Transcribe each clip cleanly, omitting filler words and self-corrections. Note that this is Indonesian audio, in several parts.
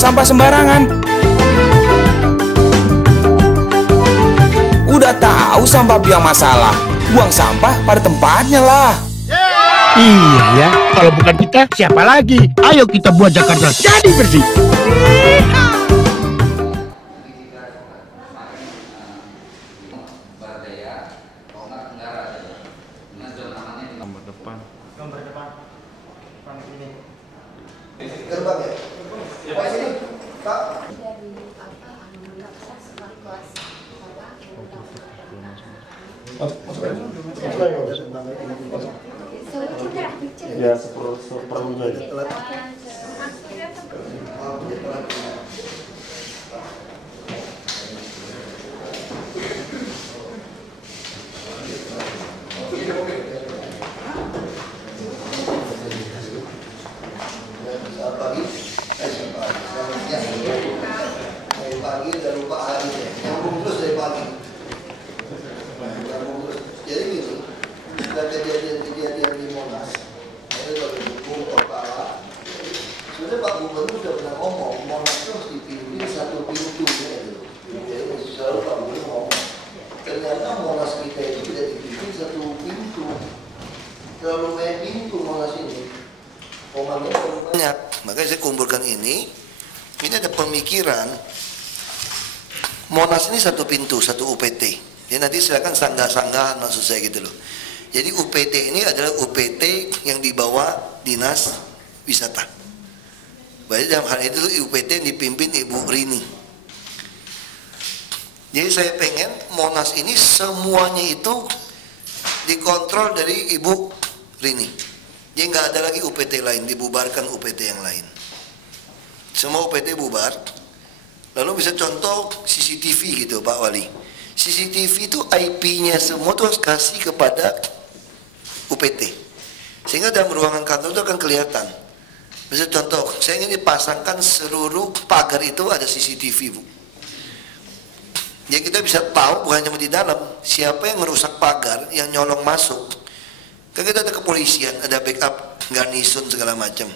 sampah sembarangan. Udah tahu sampah biang masalah, buang sampah pada tempatnya lah. Iya ya, kalau bukan kita, siapa lagi? Ayo kita buat Jakarta jadi bersih. Gerbang ya? Pak sini, Pak. Masuk aja. Ya, seperlunya aja. Pagi udah lupa harinya, nyambung terus dari pagi. Nyambung terus. Jadi gini, sudah kejadian di Monas, itu dari buku kepala. Sebenarnya Pak Gubernur sudah pernah ngomong, Monas itu harus dipimpin satu pintu ya gitu. Jadi selalu Pak Gubernur ngomong. Ternyata Monas kita itu tidak dipimpin satu pintu. Terlalu banyak pintu Monas ini. Komandanya terlalu banyak. Makanya saya kumpulkan ini. Ini ada pemikiran. Monas ini satu pintu, satu UPT. Ya nanti silakan sanggah-sanggahan maksud saya gitu loh. Jadi UPT ini adalah UPT yang dibawa Dinas Wisata. Berarti dalam hal itu UPT yang dipimpin Ibu Rini. Jadi saya pengen Monas ini semuanya itu dikontrol dari Ibu Rini. Jadi nggak ada lagi UPT lain, dibubarkan UPT yang lain. Semua UPT bubar. Lalu bisa contoh CCTV gitu Pak Wali. CCTV itu IP-nya semua tuh harus kasih kepada UPT. Sehingga dalam ruangan kantor itu akan kelihatan. Bisa contoh, saya ingin dipasangkan seluruh pagar itu ada CCTV Bu. Jadi kita bisa tahu bukan cuma di dalam, siapa yang merusak pagar, yang nyolong masuk. Kan kita ada kepolisian, ada backup, garnison segala macam.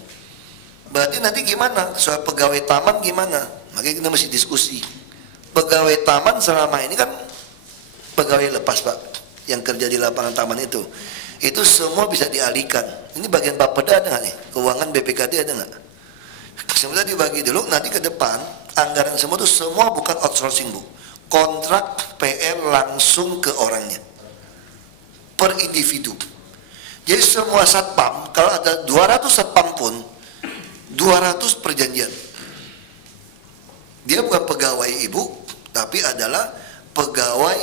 Berarti nanti gimana? Soal pegawai taman gimana? Makanya kita mesti diskusi. Pegawai taman selama ini kan pegawai lepas Pak, yang kerja di lapangan taman itu semua bisa dialihkan. Ini bagian Bapeda ada nggak nih? Keuangan BPKD ada nggak? Sebenarnya dibagi dulu, nanti ke depan anggaran semua itu semua bukan outsourcing Bu, kontrak PR langsung ke orangnya, per individu. Jadi semua satpam, kalau ada 200 satpam pun 200 perjanjian. Dia bukan pegawai Ibu, tapi adalah pegawai.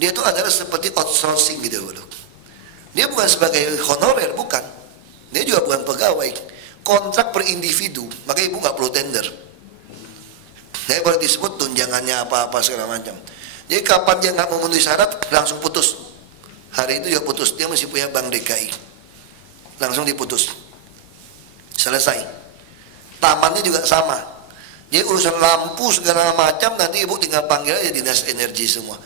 Dia itu adalah seperti outsourcing gitu loh. Dia bukan sebagai honorer, bukan. Dia juga bukan pegawai. Kontrak per individu, maka Ibu nggak perlu tender. Dia boleh disebut tunjangannya apa-apa segala macam. Jadi kapan dia nggak memenuhi syarat, langsung putus. Hari itu juga putus. Dia masih punya Bank DKI, langsung diputus. Selesai. Tamannya juga sama. Jadi urusan lampu segala macam nanti Ibu tinggal panggil aja Dinas Energi semua.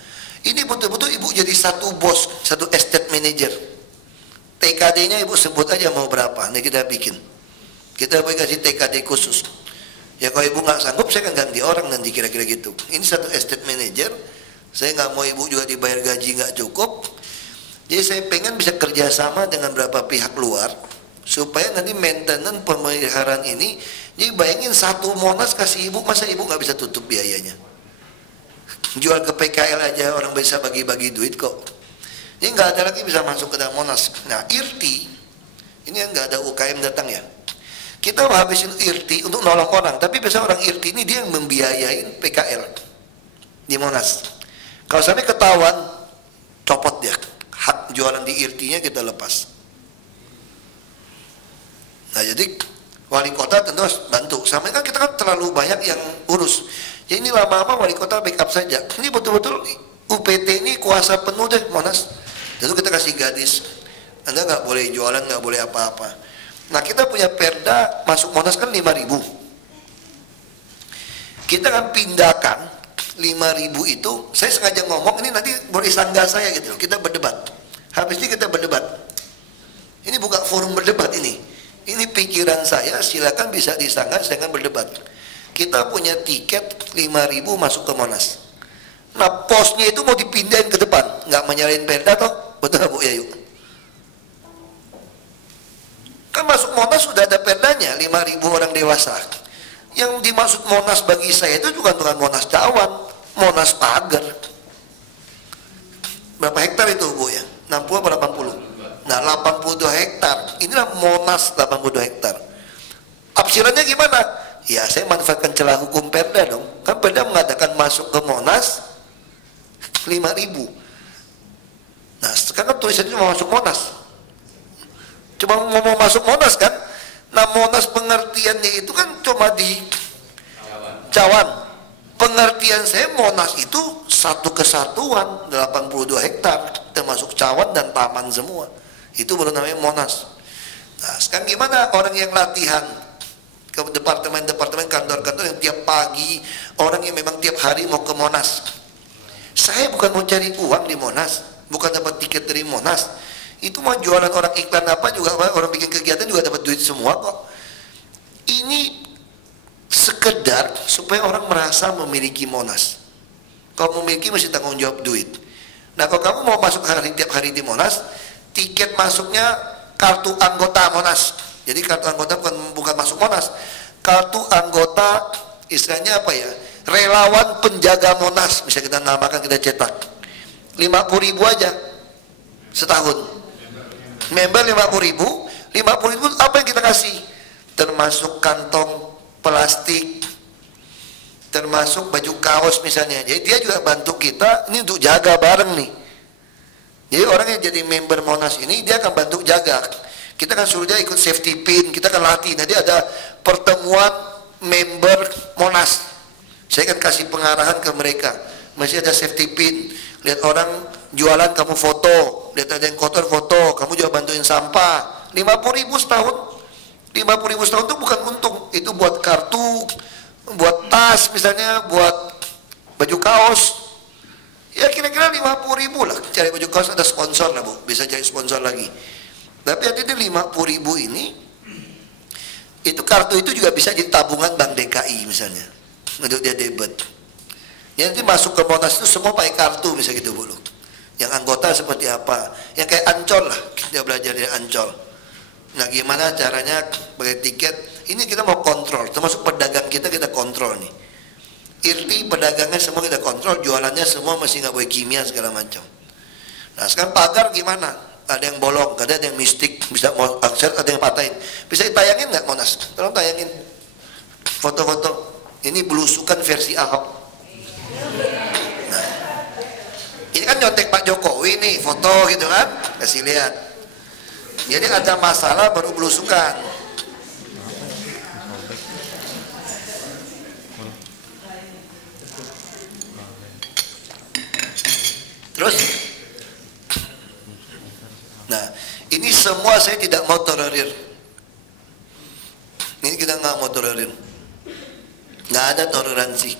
Ini betul-betul Ibu jadi satu bos, satu estate manager. TKD-nya Ibu sebut aja mau berapa, nanti kita bikin. Kita boleh kasih TKD khusus. Ya kalau Ibu nggak sanggup, saya akan ganti orang nanti kira-kira gitu. Ini satu estate manager. Saya nggak mau Ibu juga dibayar gaji nggak cukup. Jadi saya pengen bisa kerjasama dengan beberapa pihak luar supaya nanti maintenance pemeliharaan ini. Jadi bayangin satu Monas kasih Ibu, masa Ibu nggak bisa tutup biayanya? Jual ke PKL aja orang bisa bagi-bagi duit kok. Jadi nggak ada lagi bisa masuk ke dalam Monas. Nah IRTI ini nggak ada UKM datang ya. Kita habisin IRTI untuk nolong orang, tapi biasa orang IRTI ini dia yang membiayain PKL di Monas. Kalau sampai ketahuan, copot dia. Hak jualan di IRTI-nya kita lepas. Nah jadi wali kota tentu harus bantu. Sama kan kita kan terlalu banyak yang urus. Jadi ini lama-lama wali kota backup saja. Ini betul-betul UPT ini kuasa penuh deh Monas. Tentu kita kasih gadis. Anda nggak boleh jualan, nggak boleh apa-apa. Nah kita punya perda masuk Monas kan 5.000. Kita akan pindahkan 5.000 itu. Saya sengaja ngomong ini nanti boleh sanggah saya gitu. Kita berdebat. Habis ini kita berdebat. Ini bukan forum berdebat ini. Ini pikiran saya, silakan bisa disanggah, saya akan berdebat. kita punya tiket 5.000 masuk ke Monas. Nah posnya itu mau dipindahin ke depan, nggak menyalahin Perda toh, betul Bu Yayu? Kan masuk Monas sudah ada Perdanya, 5.000 orang dewasa. Yang dimaksud Monas bagi saya itu bukan Monas Cawan, Monas Pagar. Berapa hektar itu Bu ya? 60 atau 80? Nah 82 hektar, inilah Monas 82 hektar. Tafsirannya gimana? Ya saya manfaatkan celah hukum Perda dong. Kan Perda mengatakan masuk ke Monas 5.000. Nah sekarang tulisannya mau masuk Monas, cuma mau masuk Monas kan. Nah Monas pengertiannya itu kan cuma di Cawan. Pengertian saya Monas itu satu kesatuan 82 hektar termasuk Cawan dan taman semua. Itu baru namanya Monas. Nah sekarang gimana orang yang latihan ke departemen-departemen, kantor-kantor yang tiap pagi, orang yang memang tiap hari mau ke Monas. Saya bukan mau cari uang di Monas, bukan dapat tiket dari Monas. Itu mau jualan orang iklan apa juga, orang bikin kegiatan juga dapat duit semua kok. Ini sekedar supaya orang merasa memiliki Monas. Kalau memiliki mesti tanggung jawab duit. Nah kalau kamu mau masuk tiap hari di Monas, tiket masuknya kartu anggota Monas. Jadi kartu anggota bukan masuk Monas, kartu anggota istilahnya apa ya, relawan penjaga Monas, bisa kita namakan, kita cetak 50.000 aja setahun. Member 50.000 apa yang kita kasih? Termasuk kantong plastik, termasuk baju kaos misalnya. Jadi dia juga bantu kita ini untuk jaga bareng nih. Jadi orang yang jadi member Monas ini dia akan bantu jaga. Kita kan suruh dia ikut safety pin, kita kan latih. Nanti ada pertemuan member Monas, saya kan kasih pengarahan ke mereka. Masih ada safety pin. Lihat orang jualan kamu foto, lihat ada yang kotor foto, kamu juga bantuin sampah. 50.000 setahun. 50.000 setahun itu bukan untung, itu buat kartu, buat tas misalnya, buat baju kaos. Ya kira-kira 50.000 lah. Cari baju kaos ada sponsor lah Bu, bisa cari sponsor lagi. Tapi hati itu 50.000 ini, itu kartu itu juga bisa jadi tabungan Bank DKI misalnya, untuk dia debit. Ya nanti masuk ke Monas itu semua pakai kartu bisa gitu Bu. Yang anggota seperti apa? Yang kayak Ancol lah, kita belajar dari Ancol. Nah gimana caranya pakai tiket? Ini kita mau kontrol, termasuk pedagang kita kontrol nih. IRT pedagangnya semua kita kontrol, jualannya semua masih nggak boleh kimia segala macam. Nah sekarang pagar gimana? Ada yang bolong, ada yang mistik, bisa mau akses, ada yang patahin. Bisa ditayangin nggak Monas? Tolong tayangin foto-foto. Ini belusukan versi Ahok. Nah, ini kan nyontek Pak Jokowi nih, foto gitu kan? Kasih lihat. Jadi ada masalah baru belusukan. Terus, nah ini semua saya tidak mau tolerir. Ini kita nggak mau tolerir. Nggak ada toleransi.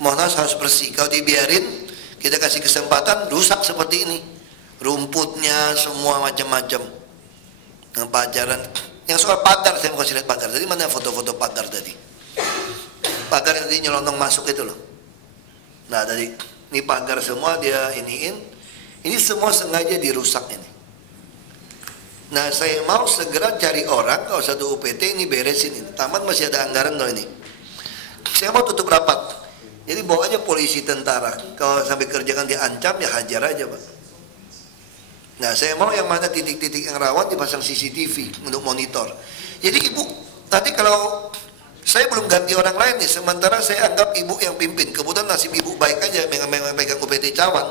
Monas harus bersih. Kalau dibiarin, kita kasih kesempatan rusak seperti ini. Rumputnya semua macam-macam. Yang pacaran, yang soal pagar saya mau kasih lihat pagar. Tadi mana foto-foto pagar tadi? Pagar yang tadi nyelonong masuk itu loh. Nah tadi ini pagar semua dia iniin. Ini semua sengaja dirusak ini. Nah saya mau segera cari orang, kalau satu UPT ini beresin ini. Taman masih ada anggaran loh ini. Saya mau tutup rapat. Jadi bawa aja polisi tentara. Kalau sampai kerjakan diancam ya hajar aja Pak. Nah saya mau yang mana titik-titik yang rawan dipasang CCTV untuk monitor. Jadi ibu, tadi kalau saya belum ganti orang lain nih, sementara saya anggap ibu yang pimpin. Kebetulan nasib ibu baik aja, megang UPT Cawan.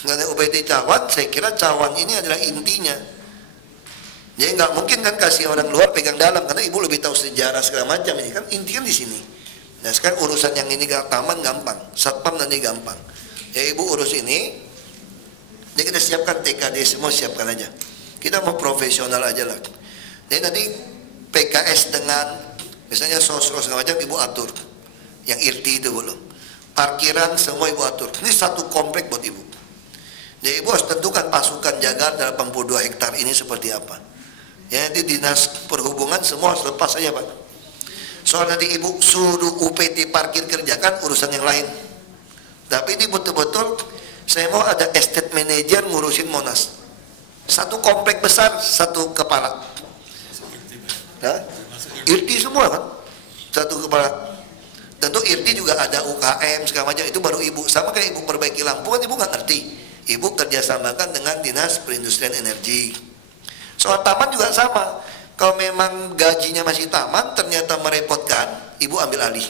Karena UPT Cawan, saya kira Cawan ini adalah intinya. Jadi nggak mungkin kan kasih orang luar pegang dalam, karena ibu lebih tahu sejarah segala macam ini kan. Inti kan di sini. Nah sekarang urusan yang ini taman gampang, satpam nanti gampang. Ya ibu urus ini. Jadi kita siapkan TKD semua, siapkan aja. Kita mau profesional aja lah. Jadi nanti PKS dengan misalnya sos-sos segala macam ibu atur. Yang IRT itu belum. Parkiran semua ibu atur. Ini satu komplek buat ibu. Jadi ibu harus tentukan pasukan jaga dalam 82 hektar ini seperti apa. Ya nanti dinas perhubungan semua harus lepas aja Pak. Soal nanti ibu suruh UPT parkir kerjakan urusan yang lain. Tapi ini betul-betul saya mau ada estate manager ngurusin Monas. Satu komplek besar, satu kepala. Nah, IRT semua kan, satu kepala. Tentu IRT juga ada UKM segala macam, itu baru ibu. Sama kayak ibu perbaiki lampu kan ibu nggak ngerti. Ibu kerjasamakan dengan Dinas Perindustrian Energi. Soal taman juga sama. Kalau memang gajinya masih taman, ternyata merepotkan, ibu ambil alih.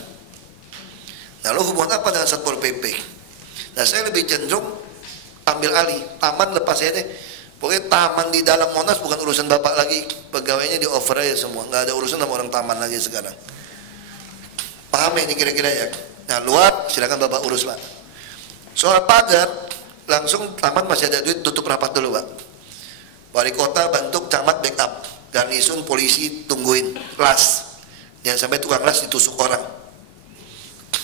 Lalu hubungan apa dengan Satpol PP? Nah, saya lebih cenderung ambil alih. Taman lepas aja deh. Pokoknya taman di dalam Monas bukan urusan bapak lagi. Pegawainya di over aja semua. Nggak ada urusan sama orang taman lagi sekarang. Paham ini kira-kira ya? Nah, luar silakan bapak urus, Pak. Soal pagar, langsung taman masih ada duit, tutup rapat dulu, Pak. Wali kota bentuk camat backup. Garnisun polisi tungguin las, jangan sampai tukang las ditusuk orang.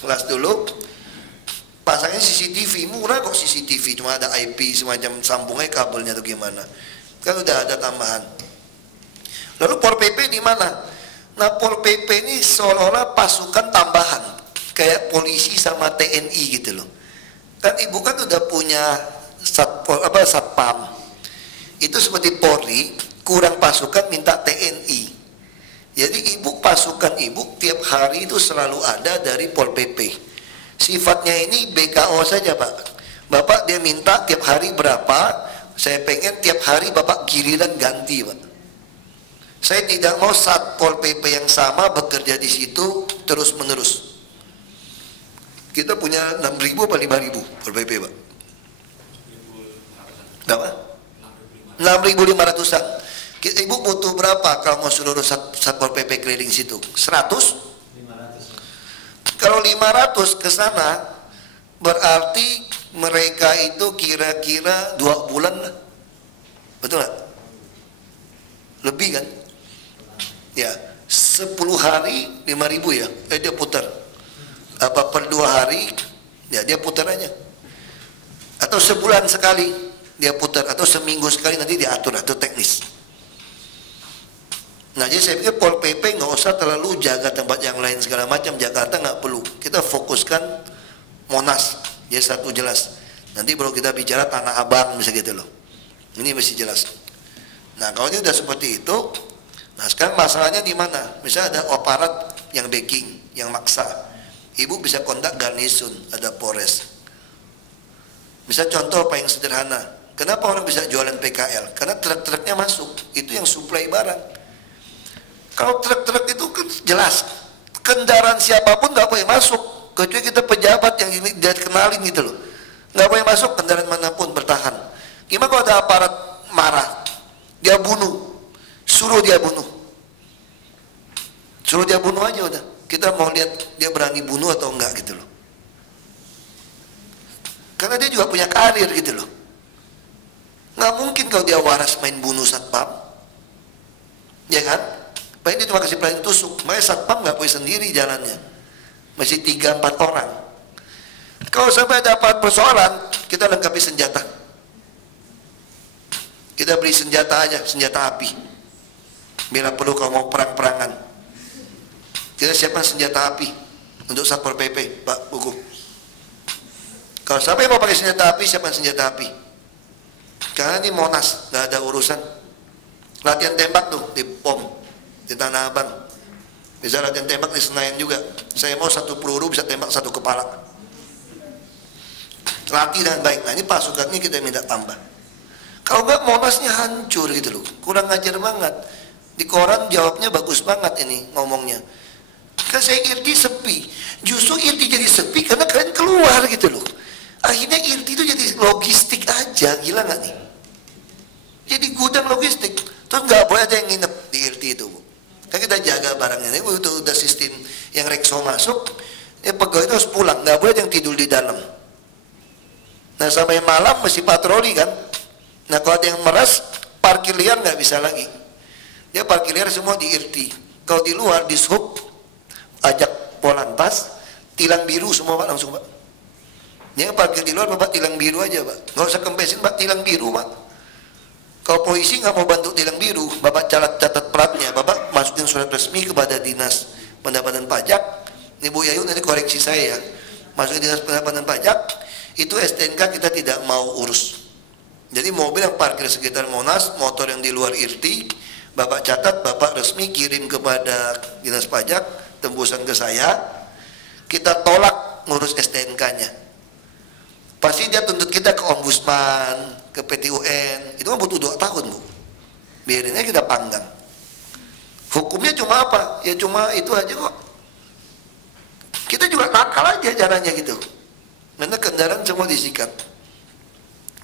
Las dulu, pasangnya CCTV, murah kok CCTV, cuma ada IP semacam sambungnya kabelnya atau gimana, kan udah ada tambahan. Lalu Pol PP di mana? Nah, Pol PP ini seolah-olah pasukan tambahan, kayak polisi sama TNI gitu loh. Kan ibu kan udah punya satpam, itu seperti Polri. Kurang pasukan minta TNI. Jadi ibu pasukan ibu tiap hari itu selalu ada dari Pol PP. Sifatnya ini BKO saja, Pak. Bapak dia minta tiap hari berapa, saya pengen tiap hari Bapak giliran ganti, Pak. Saya tidak mau Satpol PP yang sama bekerja di situ terus menerus. Kita punya 6.000 apa 5.000 Pol PP, Pak? Berapa? 6.500-an. Ibu butuh berapa kalau mau seluruh Satpol PP keliling situ? 100? 500. Kalau 500 ke sana berarti mereka itu kira-kira 2 bulan lah. Betul nggak? Lebih kan? Ya, 10 hari 5.000 ya. Dia putar. Apa per 2 hari? Ya dia putar aja. Atau sebulan sekali dia putar, atau seminggu sekali, nanti diatur atau teknis. Nah, jadi saya pikir Pol PP nggak usah terlalu jaga tempat yang lain segala macam. Jakarta nggak perlu. Kita fokuskan Monas, jadi satu jelas. Nanti baru kita bicara Tanah Abang bisa gitu loh. Ini mesti jelas. Nah, kalau ini udah seperti itu, nah sekarang masalahnya di mana? Misalnya ada aparat yang backing, yang maksa. Ibu bisa kontak Garnisun, ada Polres. Bisa contoh apa yang sederhana. Kenapa orang bisa jualan PKL? Karena truk-truknya masuk. Itu yang suplai barang. Kalau truk-truk itu kan jelas, kendaraan siapapun nggak boleh masuk, kecuali kita pejabat yang ini dia kenalin gitu loh, nggak boleh masuk kendaraan manapun, bertahan. Gimana kalau ada aparat marah, dia bunuh, suruh dia bunuh aja udah. Kita mau lihat dia berani bunuh atau enggak gitu loh. Karena dia juga punya karir gitu loh. Nggak mungkin kalau dia waras main bunuh satpam, ya kan? Paling dia cuma kasih pelayanan tusuk. Makanya satpam nggak boleh sendiri jalannya, masih 3-4 orang. Kalau sampai dapat persoalan, kita lengkapi senjata. Kita beli senjata aja, senjata api. Bila perlu kalau mau perang-perangan, kita siapkan senjata api untuk Satpol PP, Pak Buku. Kalau sampai mau pakai senjata api, siapkan senjata api. Karena ini Monas, nggak ada urusan. Latihan tembak tuh di POM. Di Tanah Abang bisa latihan tembak di Senayan juga. Saya mau 1 peluru bisa tembak 1 kepala. Latih dengan baik. Nah, ini pasukannya kita minta tambah. Kalau enggak Monasnya hancur gitu loh, kurang ngajar banget. Di koran jawabnya bagus banget ini ngomongnya. Kan saya IRT sepi, justru IRT jadi sepi karena kalian keluar gitu loh. Akhirnya IRT itu jadi logistik aja, gila nggak nih? Jadi gudang logistik. Terus nggak boleh ada yang nginep di IRT itu, Bu. Kan kita jaga barangnya. Ini udah sistem yang Rekso masuk, pegawai itu harus pulang, nggak boleh yang tidur di dalam. Nah, sampai malam mesti patroli kan. Nah, kalau ada yang meras, parkir liar nggak bisa lagi. Dia parkir liar semua di IRT. Kalau di luar, di sub, ajak Polantas, tilang biru semua, Pak, langsung, Pak. Yang parkir di luar, Bapak tilang biru aja, Pak. Nggak usah kempesin, Pak, tilang biru, Pak. Kalau polisi nggak mau bantu tilang biru, Bapak catat platnya, Bapak masukin surat resmi kepada Dinas pendapatan pajak, ini Bu Yayu nanti koreksi saya ya, masuk dinas pendapatan pajak, itu STNK kita tidak mau urus. Jadi mobil yang parkir sekitar Monas, motor yang di luar IRTI, Bapak catat, Bapak resmi kirim kepada dinas pajak, tembusan ke saya, kita tolak ngurus STNK-nya. Pasti dia tuntut kita ke Ombudsman, ke PT UN, itu kan butuh 2 tahun Bu. Biarin aja kita panggang. Hukumnya cuma apa? Ya cuma itu aja kok. Kita juga nakal aja caranya gitu. Karena kendaraan semua disikat.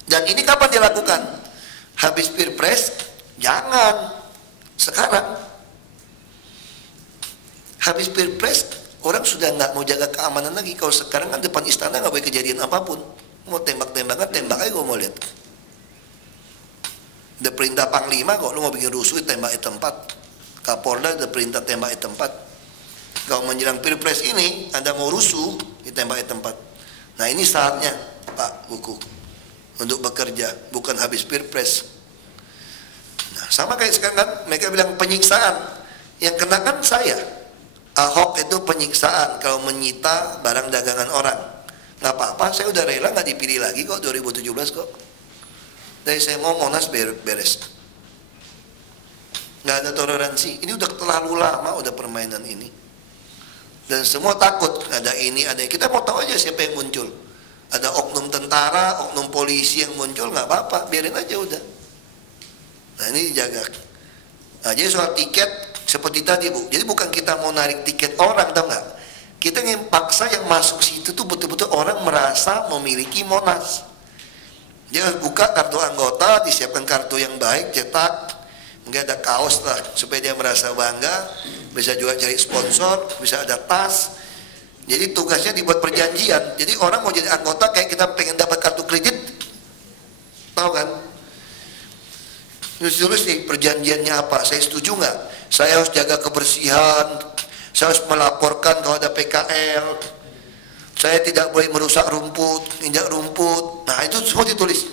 Dan ini kapan dilakukan? Habis Pilpres? Jangan. Sekarang. Habis Pilpres, orang sudah nggak mau jaga keamanan lagi. Kalau sekarang kan depan istana nggak boleh kejadian apapun. Mau tembak-tembakan, tembak aja kalau mau lihat. Udah perintah Panglima kok, lu mau bikin rusuh, tembak di tempat. Kapolda udah perintah tembak di tempat. Kalau menjelang Pilpres ini, Anda mau rusuh, ditembak di tempat. Nah ini saatnya, Pak Buku, untuk bekerja, bukan habis Pilpres. Nah, sama kayak sekarang kan, mereka bilang penyiksaan. Yang kena kan saya. Ahok itu penyiksaan kalau menyita barang dagangan orang. Nggak apa-apa, saya udah rela nggak dipilih lagi kok 2017 kok. Dari saya mau Monas beres. Nggak ada toleransi. Ini udah terlalu lama udah permainan ini. Dan semua takut, ada ini, ada kita mau tahu aja siapa yang muncul. Ada oknum tentara, oknum polisi yang muncul, nggak apa-apa, biarin aja udah. Nah ini dijaga. Nah jadi soal tiket seperti tadi Bu, jadi bukan kita mau narik tiket orang, tau nggak? Kita ingin paksa yang masuk situ tuh betul-betul orang merasa memiliki Monas. Dia buka kartu anggota, disiapkan kartu yang baik, cetak. Mungkin ada kaos lah supaya dia merasa bangga, bisa juga cari sponsor, bisa ada tas. Jadi tugasnya dibuat perjanjian. Jadi orang mau jadi anggota kayak kita pengen dapat kartu kredit, tahu kan? Terus nih perjanjiannya apa? Saya setuju nggak? Saya harus jaga kebersihan, saya harus melaporkan kalau ada PKL, saya tidak boleh merusak rumput, injak rumput. Nah itu semua ditulis.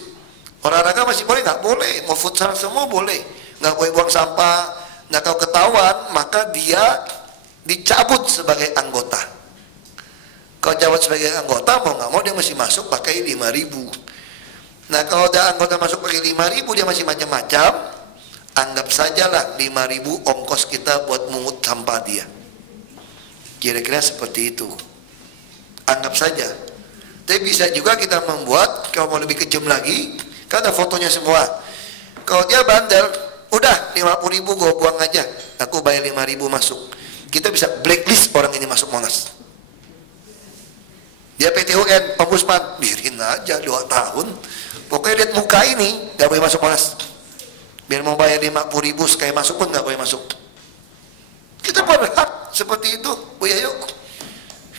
Olahraga masih boleh nggak? Boleh. Mau futsal semua boleh. Nggak boleh buang sampah. Nah kalau ketahuan maka dia dicabut sebagai anggota. Kalau cabut sebagai anggota mau nggak mau dia mesti masuk pakai 5.000. Nah kalau ada anggota masuk pakai 5.000 dia masih macam-macam, anggap sajalah 5.000 ongkos kita buat mungut sampah dia. Kira-kira seperti itu. Anggap saja. Tapi bisa juga kita membuat, kalau mau lebih kejam lagi, kan ada fotonya semua. Kalau dia bandel, udah 50.000 gue buang aja, aku bayar 5.000 masuk. Kita bisa blacklist orang ini masuk Monas. Dia PT UN, Ombudsman, biarin aja 2 tahun. Pokoknya lihat muka ini, gak boleh masuk Monas. Biar mau bayar 50.000 sekali masuk pun gak boleh masuk. Kita berhak seperti itu, Bu Yayu.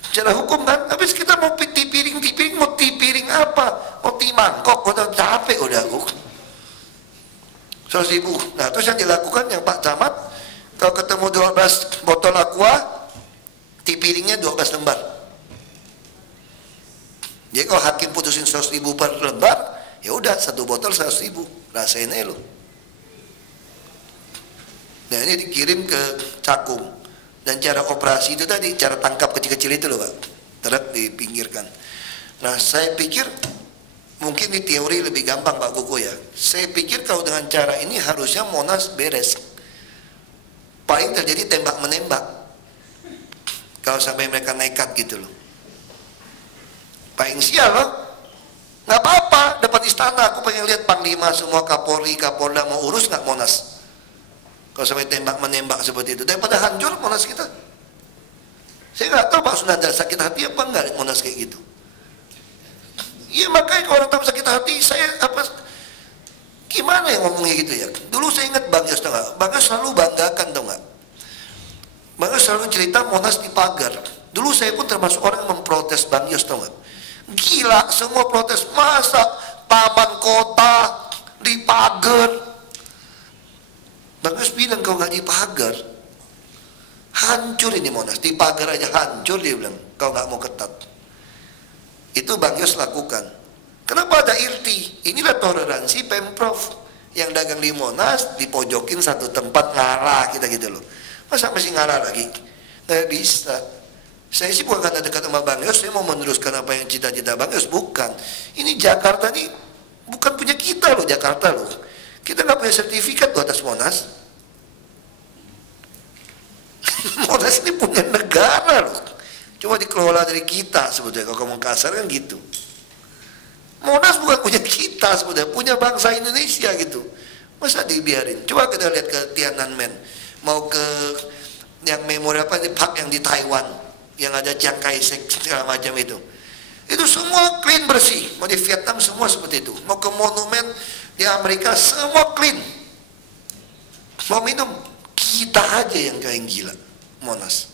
Secara hukum kan, habis kita mau tipiring, mau tipiring apa? Mau timangkok, udah capek udah aku. 100.000. Nah terus yang dilakukan yang Pak Camat, kalau ketemu 12 botol aqua, tipiringnya 12 lembar. Jadi kalau hakim putusin 100.000 per lembar, ya udah 1 botol 100.000, rasain aja lo. Nah ini dikirim ke Cakung. Dan cara operasi itu tadi, cara tangkap kecil-kecil itu loh Pak, terus dipinggirkan. Nah saya pikir mungkin di teori lebih gampang Pak Kuku ya. Saya pikir kalau dengan cara ini harusnya Monas beres. Paling terjadi tembak-menembak kalau sampai mereka nekat gitu loh. Paling sial loh. Nggak apa-apa, depan istana aku pengen lihat Panglima semua, Kapolri, Kapolda mau urus nggak Monas. Kalau sampai tembak-menembak seperti itu, daripada hancur Monas kita. Saya nggak tahu Pak Sunanda sakit hati apa enggak Monas kayak gitu. Iya makanya kalau orang tahu sakit hati, saya apa? Gimana yang ngomongnya gitu ya? Dulu saya ingat Bang Yos, tau nggak? Bang Yos selalu banggakan, tau nggak? Bang Yos selalu cerita Monas dipagar. Dulu saya pun termasuk orang yang memprotes Bang Yos, tau nggak? Gila, semua protes, masa taman kota dipagar? Bang Yos bilang kalau nggak dipagar, hancur ini Monas. Dipagar aja hancur dia bilang. Kalau nggak mau ketat. Itu Bang Yos lakukan. Kenapa ada IRTI? Inilah toleransi Pemprov. Yang dagang di Monas dipojokin satu tempat ngalah kita gitu loh. Masa masih ngalah lagi? Nggak bisa. Saya sih bukan kata dekat sama Bang Yos, saya mau meneruskan apa yang cita-cita Bang Yos, bukan. Ini Jakarta nih bukan punya kita loh, Jakarta loh. Kita nggak punya sertifikat loh atas Monas. Monas ini punya negara loh. Cuma dikelola dari kita sebetulnya, kalau ngomong kasar kan gitu. Monas bukan punya kita sebetulnya, punya bangsa Indonesia gitu. Masa dibiarin? Coba kita lihat ke Tiananmen, mau ke yang memorial apa di park yang di Taiwan, yang ada Chiang Kai-shek segala macam itu semua clean bersih. Mau di Vietnam semua seperti itu. Mau ke monumen di Amerika semua clean. Mau minum kita aja yang kayak gila Monas.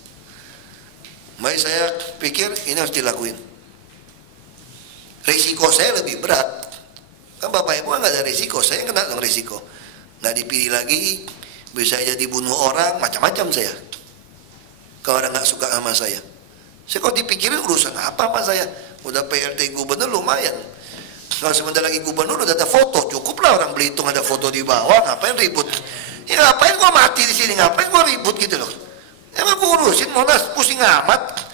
Makanya saya pikir ini harus dilakuin. Risiko saya lebih berat. Kan Bapak Ibu nggak ada risiko, saya kena dong risiko. Nggak dipilih lagi, bisa jadi bunuh orang, macam-macam saya. Kalau orang nggak suka sama saya kok dipikirin urusan apa sama saya? Udah PRT gubernur lumayan. Kalau sebentar lagi gubernur udah ada foto, cukuplah orang Belitung ada foto di bawah, ngapain ribut? Ya ngapain gua mati di sini, ngapain gua ribut gitu loh? Emang gua urusin Monas, pusing amat.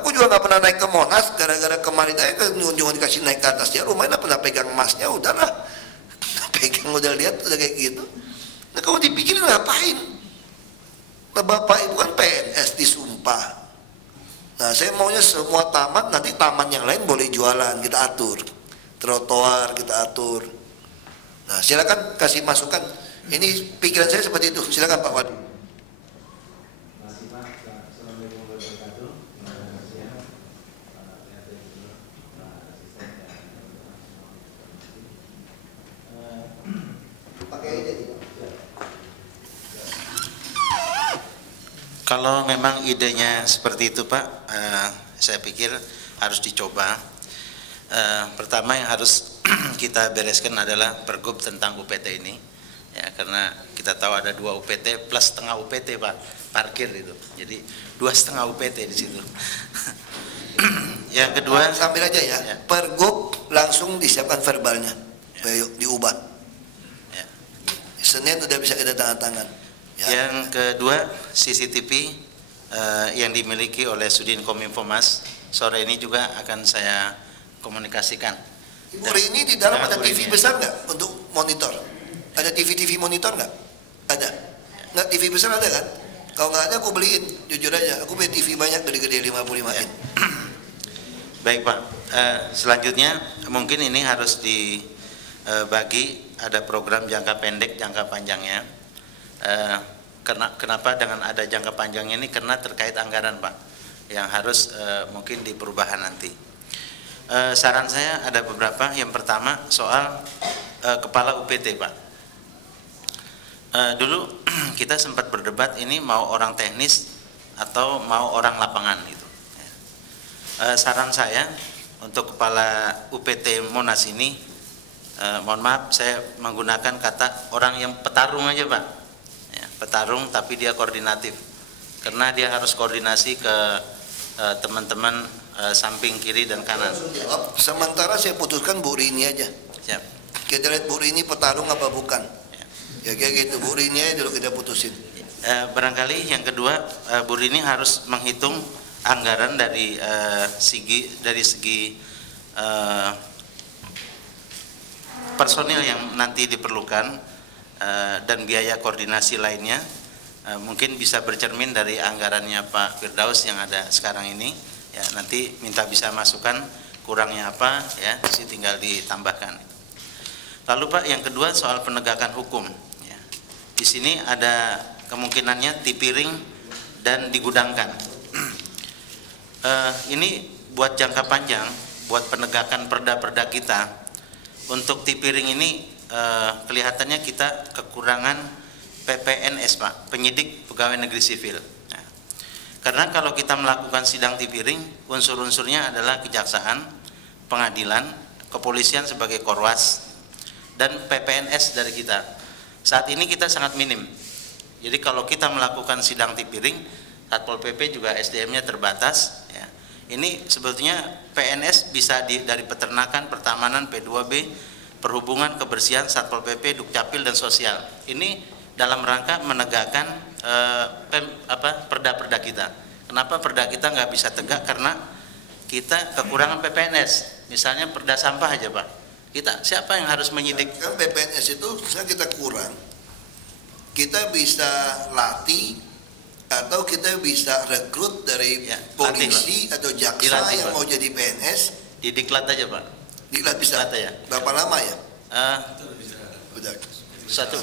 Aku juga nggak pernah naik ke Monas, gara-gara kemarin aja kunjungan dikasih naik ke atas ya, rumahnya pernah pegang emasnya, udahlah. Pegang udah lihat udah kayak gitu. Nah kalau dipikirin ngapain? Nah, Bapak Ibu kan PNS disumpah. Nah saya maunya semua taman, nanti taman yang lain boleh jualan, kita atur. Trotoar kita atur. Nah silakan kasih masukan. Ini pikiran saya seperti itu. Silakan Pak Wadi. Kalau memang idenya seperti itu Pak, saya pikir harus dicoba. Pertama yang harus kita bereskan adalah pergub tentang UPT ini, ya, karena kita tahu ada 2 UPT plus setengah UPT Pak, parkir itu, jadi 2,5 UPT di situ. Yang kedua, sambil aja ya, pergub langsung disiapkan verbalnya, ya. Diubah. Ya. Senin udah bisa kita tanda tangan. Ya. Yang kedua, CCTV yang dimiliki oleh Sudin Kominfo-Mas sore ini juga akan saya komunikasikan. Ibu Rini di dalam ada TV besar nggak untuk monitor? Ada TV monitor nggak? Ada. Nggak TV besar ada kan? Kalau nggak ada aku beliin, jujur aja. Aku beli TV banyak gede-gede 55 in. Baik Pak. Selanjutnya mungkin ini harus dibagi, ada program jangka pendek, jangka panjangnya. Kenapa dengan ada jangka panjangnya ini? Karena terkait anggaran Pak, yang harus mungkin di perubahan nanti. Saran saya ada beberapa. Yang pertama soal kepala UPT Pak. Dulu kita sempat berdebat ini mau orang teknis atau mau orang lapangan gitu. Saran saya untuk kepala UPT Monas ini, mohon maaf saya menggunakan kata orang yang petarung aja Pak, ya, petarung tapi dia koordinatif, karena dia harus koordinasi ke teman-teman samping kiri dan kanan. Sementara saya putuskan Bu Rini aja. Siap. Kita lihat Bu Rini petarung apa bukan? Ya kayak gitu, Bu Rini aja dulu kita putusin. Barangkali yang kedua, Bu Rini harus menghitung anggaran dari segi personil yang nanti diperlukan dan biaya koordinasi lainnya. Mungkin bisa bercermin dari anggarannya Pak Firdaus yang ada sekarang ini, ya, nanti minta bisa masukkan kurangnya apa, ya, sih tinggal ditambahkan. Lalu Pak, yang kedua soal penegakan hukum, ya. Di sini ada kemungkinannya tipiring dan digudangkan. Ini buat jangka panjang, buat penegakan perda-perda kita. Untuk tipiring ini kelihatannya kita kekurangan PPNS Pak, penyidik pegawai negeri sipil. Nah, karena kalau kita melakukan sidang tipiring, unsur-unsurnya adalah kejaksaan, pengadilan, kepolisian sebagai korwas, dan PPNS dari kita. Saat ini kita sangat minim. Jadi kalau kita melakukan sidang tipiring, Satpol PP juga SDM-nya terbatas. Ya. Ini sebetulnya PNS bisa dari peternakan, pertamanan, P2B, perhubungan, kebersihan, Satpol PP, Dukcapil, dan sosial. Ini dalam rangka menegakkan perda-perda kita. Kenapa perda kita nggak bisa tegak? Karena kita kekurangan PPNS. Misalnya perda sampah aja Pak. Kita siapa yang harus menyidik? Kan PPNS itu misalnya kita kurang, kita bisa latih atau kita bisa rekrut dari polisi atau jaksa dilatih, yang Pak. mau jadi PNS. Didiklat aja Pak. Diklat bisa. Diklat ya. Berapa lama ya? Udah. Satu.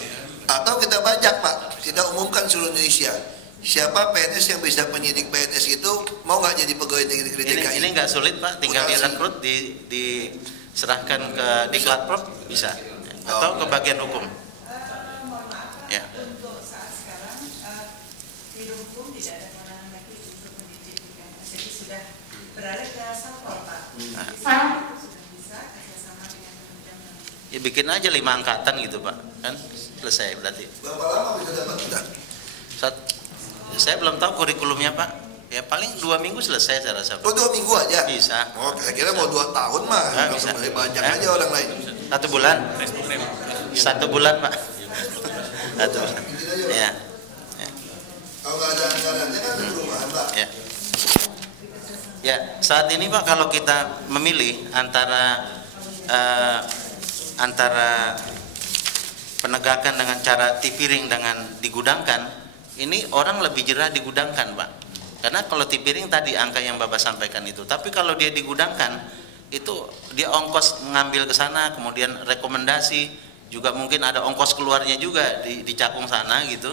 Atau kita bajak Pak, kita umumkan seluruh Indonesia. Siapa PNS yang bisa penyidik PNS itu mau nggak jadi pegawai negeri DKI? Ini nggak sulit Pak, tinggal direkrut, diserahkan ke Diklat Prop bisa, atau ke bagian hukum. Ya. Untuk saat sekarang di hukum tidak ada kewenangan lagi untuk pendidikan, jadi sudah berada ke Satpol Pak. Sudah bisa kerjasama dengan kementerian. Ya bikin aja 5 angkatan gitu Pak, kan selesai berarti. Berapa lama bisa dapat kita? Saya belum tahu kurikulumnya Pak. Ya paling 2 minggu selesai saya rasa. Oh 2 minggu aja? Bisa. Oh saya kira mau 2 tahun mah. Nah, bisa. Bajak aja orang lain. 1 bulan. 1 bulan Pak. 1 bulan. Ya. Kalau nggak ada anggarannya kan perumahan Pak. Ya. Ya, saat ini Pak kalau kita memilih antara penegakan dengan cara tipiring dengan digudangkan, ini orang lebih jerah digudangkan Pak. Karena kalau tipiring tadi angka yang Bapak sampaikan itu, tapi kalau dia digudangkan itu dia ongkos mengambil ke sana, kemudian rekomendasi juga mungkin ada ongkos keluarnya juga di cakung sana gitu.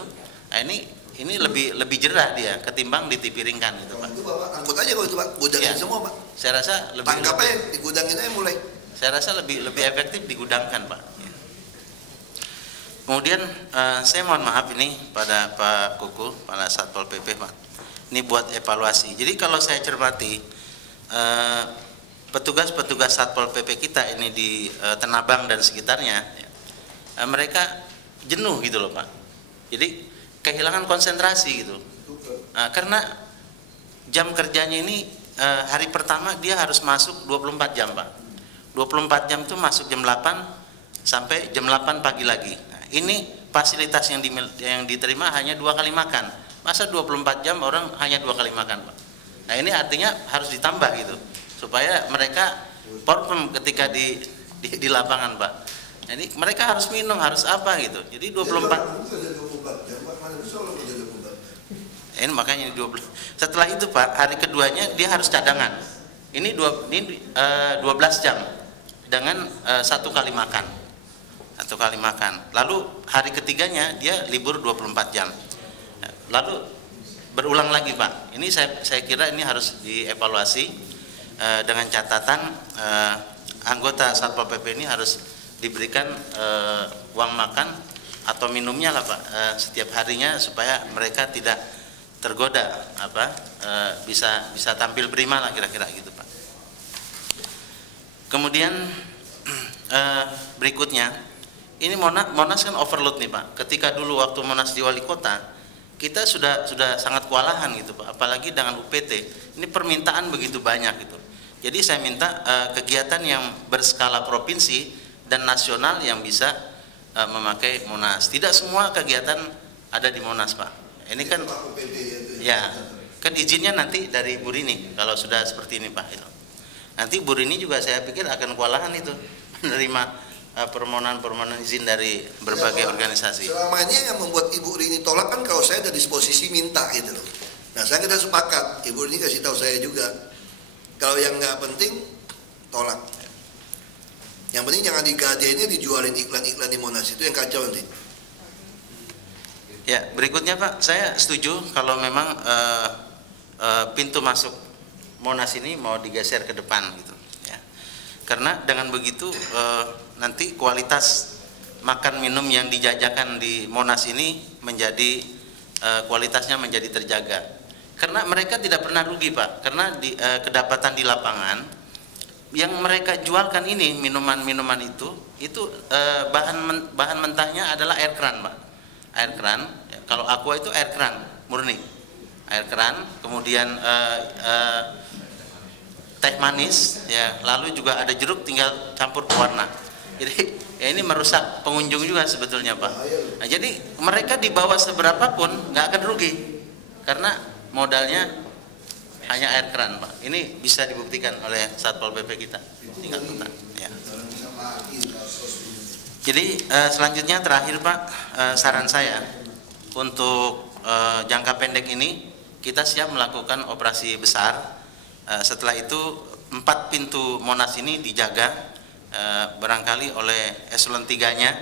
Nah ini lebih jerah dia ketimbang ditipiringkan gitu Pak. Itu Bapak angkut aja kalau itu Pak, gudangin Ya. semua Pak. Saya rasa lebih Tangkap aja, digudangin aja mulai. Saya rasa lebih efektif digudangkan Pak. Kemudian saya mohon maaf ini pada Pak Kuku, Kepala Satpol PP Pak. Ini buat evaluasi. Jadi kalau saya cermati petugas-petugas Satpol PP kita ini di Tanah Abang dan sekitarnya, mereka jenuh gitu loh Pak. Jadi kehilangan konsentrasi gitu. Karena jam kerjanya ini hari pertama dia harus masuk 24 jam Pak. 24 jam itu masuk jam 8 sampai jam 8 pagi lagi. Nah, ini fasilitas yang diterima hanya 2 kali makan. Masa 24 jam orang hanya 2 kali makan Pak. Nah ini artinya harus ditambah gitu supaya mereka perform ketika di lapangan Pak. Jadi mereka harus minum, harus apa gitu. Jadi 24 ini makanya 20. Setelah itu Pak, hari keduanya dia harus cadangan. Ini 12 jam dengan 1 kali makan. 1 kali makan. Lalu hari ketiganya dia libur 24 jam. Lalu berulang lagi Pak. Ini saya kira ini harus dievaluasi dengan catatan anggota Satpol PP ini harus diberikan uang makan atau minumnya lah Pak setiap harinya supaya mereka tidak tergoda bisa tampil prima lah kira-kira gitu Pak. Kemudian berikutnya ini Monas kan overload nih Pak. Ketika dulu waktu Monas di wali kota kita sudah sangat kewalahan gitu Pak, apalagi dengan UPT. Ini permintaan begitu banyak gitu. Jadi saya minta kegiatan yang berskala provinsi dan nasional yang bisa memakai Monas. Tidak semua kegiatan ada di Monas Pak. Ini kan ya kan izinnya nanti dari Bu Rini kalau sudah seperti ini Pak. Itu. Nanti Bu Rini juga saya pikir akan kewalahan itu menerima permohonan izin dari berbagai organisasi. Selama ini yang membuat Ibu Rini tolak kan kalau saya ada disposisi minta gitu loh. Nah saya kita sepakat, Ibu Rini kasih tahu saya juga. Kalau yang nggak penting tolak. Yang penting jangan digade ini dijualin iklan-iklan di Monas, itu yang kacau nanti. Ya berikutnya Pak, saya setuju kalau memang pintu masuk Monas ini mau digeser ke depan gitu. Ya. Karena dengan begitu nanti kualitas makan minum yang dijajakan di Monas ini menjadi kualitasnya menjadi terjaga. Karena mereka tidak pernah rugi Pak, karena kedapatan di lapangan yang mereka jualkan ini minuman-minuman itu bahan mentahnya adalah air keran Pak. Air keran, ya, kalau aqua itu air keran murni, air keran, kemudian teh manis, ya, lalu juga ada jeruk tinggal campur pewarna. Jadi ya ini merusak pengunjung juga sebetulnya Pak. Nah, jadi mereka dibawa seberapapun nggak akan rugi karena modalnya hanya air keran Pak. Ini bisa dibuktikan oleh Satpol PP kita tingkat kota. Ya. Jadi selanjutnya terakhir Pak, saran saya untuk jangka pendek ini kita siap melakukan operasi besar. Setelah itu 4 pintu Monas ini dijaga barangkali oleh eselon 3-nya,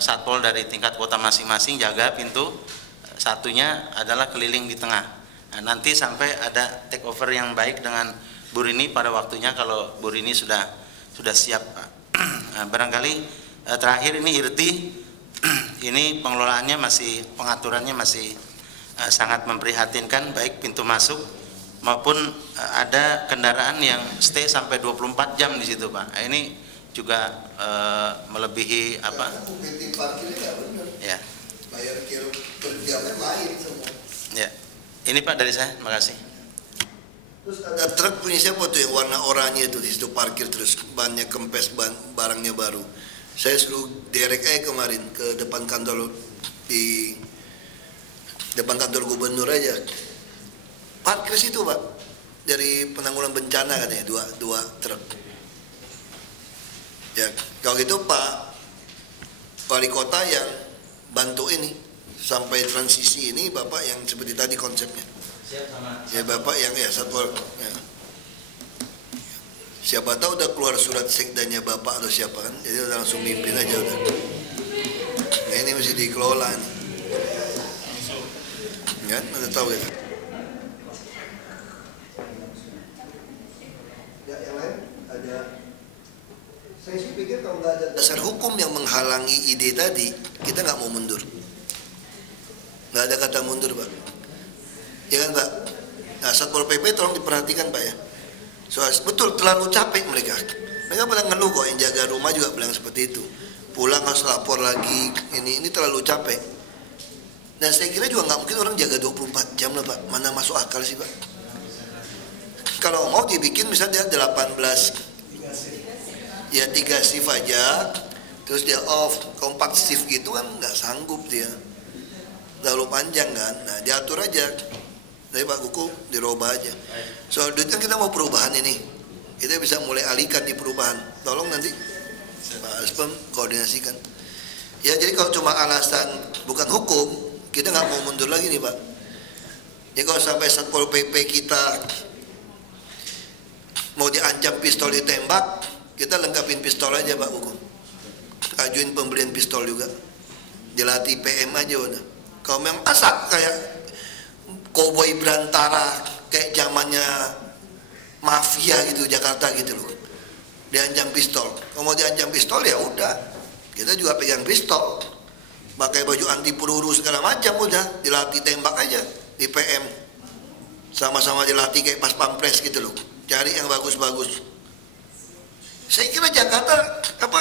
Satpol dari tingkat kota masing-masing jaga pintu, satunya adalah keliling di tengah. Nah, nanti sampai ada take over yang baik dengan Bu Rini pada waktunya kalau Bu Rini sudah siap Pak. Nah, barangkali terakhir ini Irti ini pengelolaannya pengaturannya masih sangat memprihatinkan, baik pintu masuk maupun ada kendaraan yang stay sampai 24 jam di situ Pak. Nah, ini juga melebihi apa? UPT parkirnya nggak benar. Ya. Bayar kilo per jamnya lain semua. Ya. Ini Pak dari saya, makasih. Terus ada truk punya siapa tuh yang warna oranye itu di situ parkir terus bannya kempes, barangnya baru. Saya suruh derek aja kemarin ke depan kantor di depan kantor gubernur aja. Parkir situ Pak, dari penanggulangan bencana katanya dua truk. Ya kalau gitu Pak Wali Kota yang bantu ini sampai transisi ini Bapak yang seperti tadi konsepnya. Ya Bapak yang ya Satpol. Ya. Siapa tahu udah keluar surat sekdanya Bapak atau siapa kan, jadi udah langsung mimpin aja udah. Nah ini mesti dikelola nih. Kan, udah tahu ya. Ya yang lain ada. Saya sih pikir kalau nggak ada dasar hukum yang menghalangi ide tadi, kita nggak mau mundur. Nggak ada kata mundur Pak. Ya kan Pak. Nah Satpol PP tolong diperhatikan Pak ya. Soal betul terlalu capek mereka. Mereka pada ngeluh kok, yang jaga rumah juga bilang seperti itu. Pulang harus lapor lagi, ini terlalu capek. Dan saya kira juga nggak mungkin orang jaga 24 jam lah Pak. Mana masuk akal sih Pak? Kalau mau dibikin misalnya dia 18, ya 3 shift aja, terus dia off, kompak shift gitu kan nggak sanggup dia. Terlalu panjang kan, nah diatur aja. Tapi Pak Kuku dirubah aja. Soal duit kan kita mau perubahan ini, kita bisa mulai alihkan di perubahan. Tolong nanti Pak Aspem koordinasikan. Ya jadi kalau cuma alasan bukan hukum, kita nggak mau mundur lagi nih Pak. Jadi kalau sampai Satpol PP kita mau diancam pistol ditembak, kita lengkapin pistol aja Pak Kuku. Ajuin pembelian pistol juga. Dilatih PM aja udah. Kalau memang asak kayak koboi berantara kayak zamannya mafia gitu Jakarta gitu loh, diancam pistol. Kalau mau diancam pistol ya udah, kita juga pegang pistol, pakai baju anti peluru segala macam, udah dilatih tembak aja di PM, sama-sama dilatih kayak pas pampres gitu loh, cari yang bagus-bagus. Saya kira Jakarta apa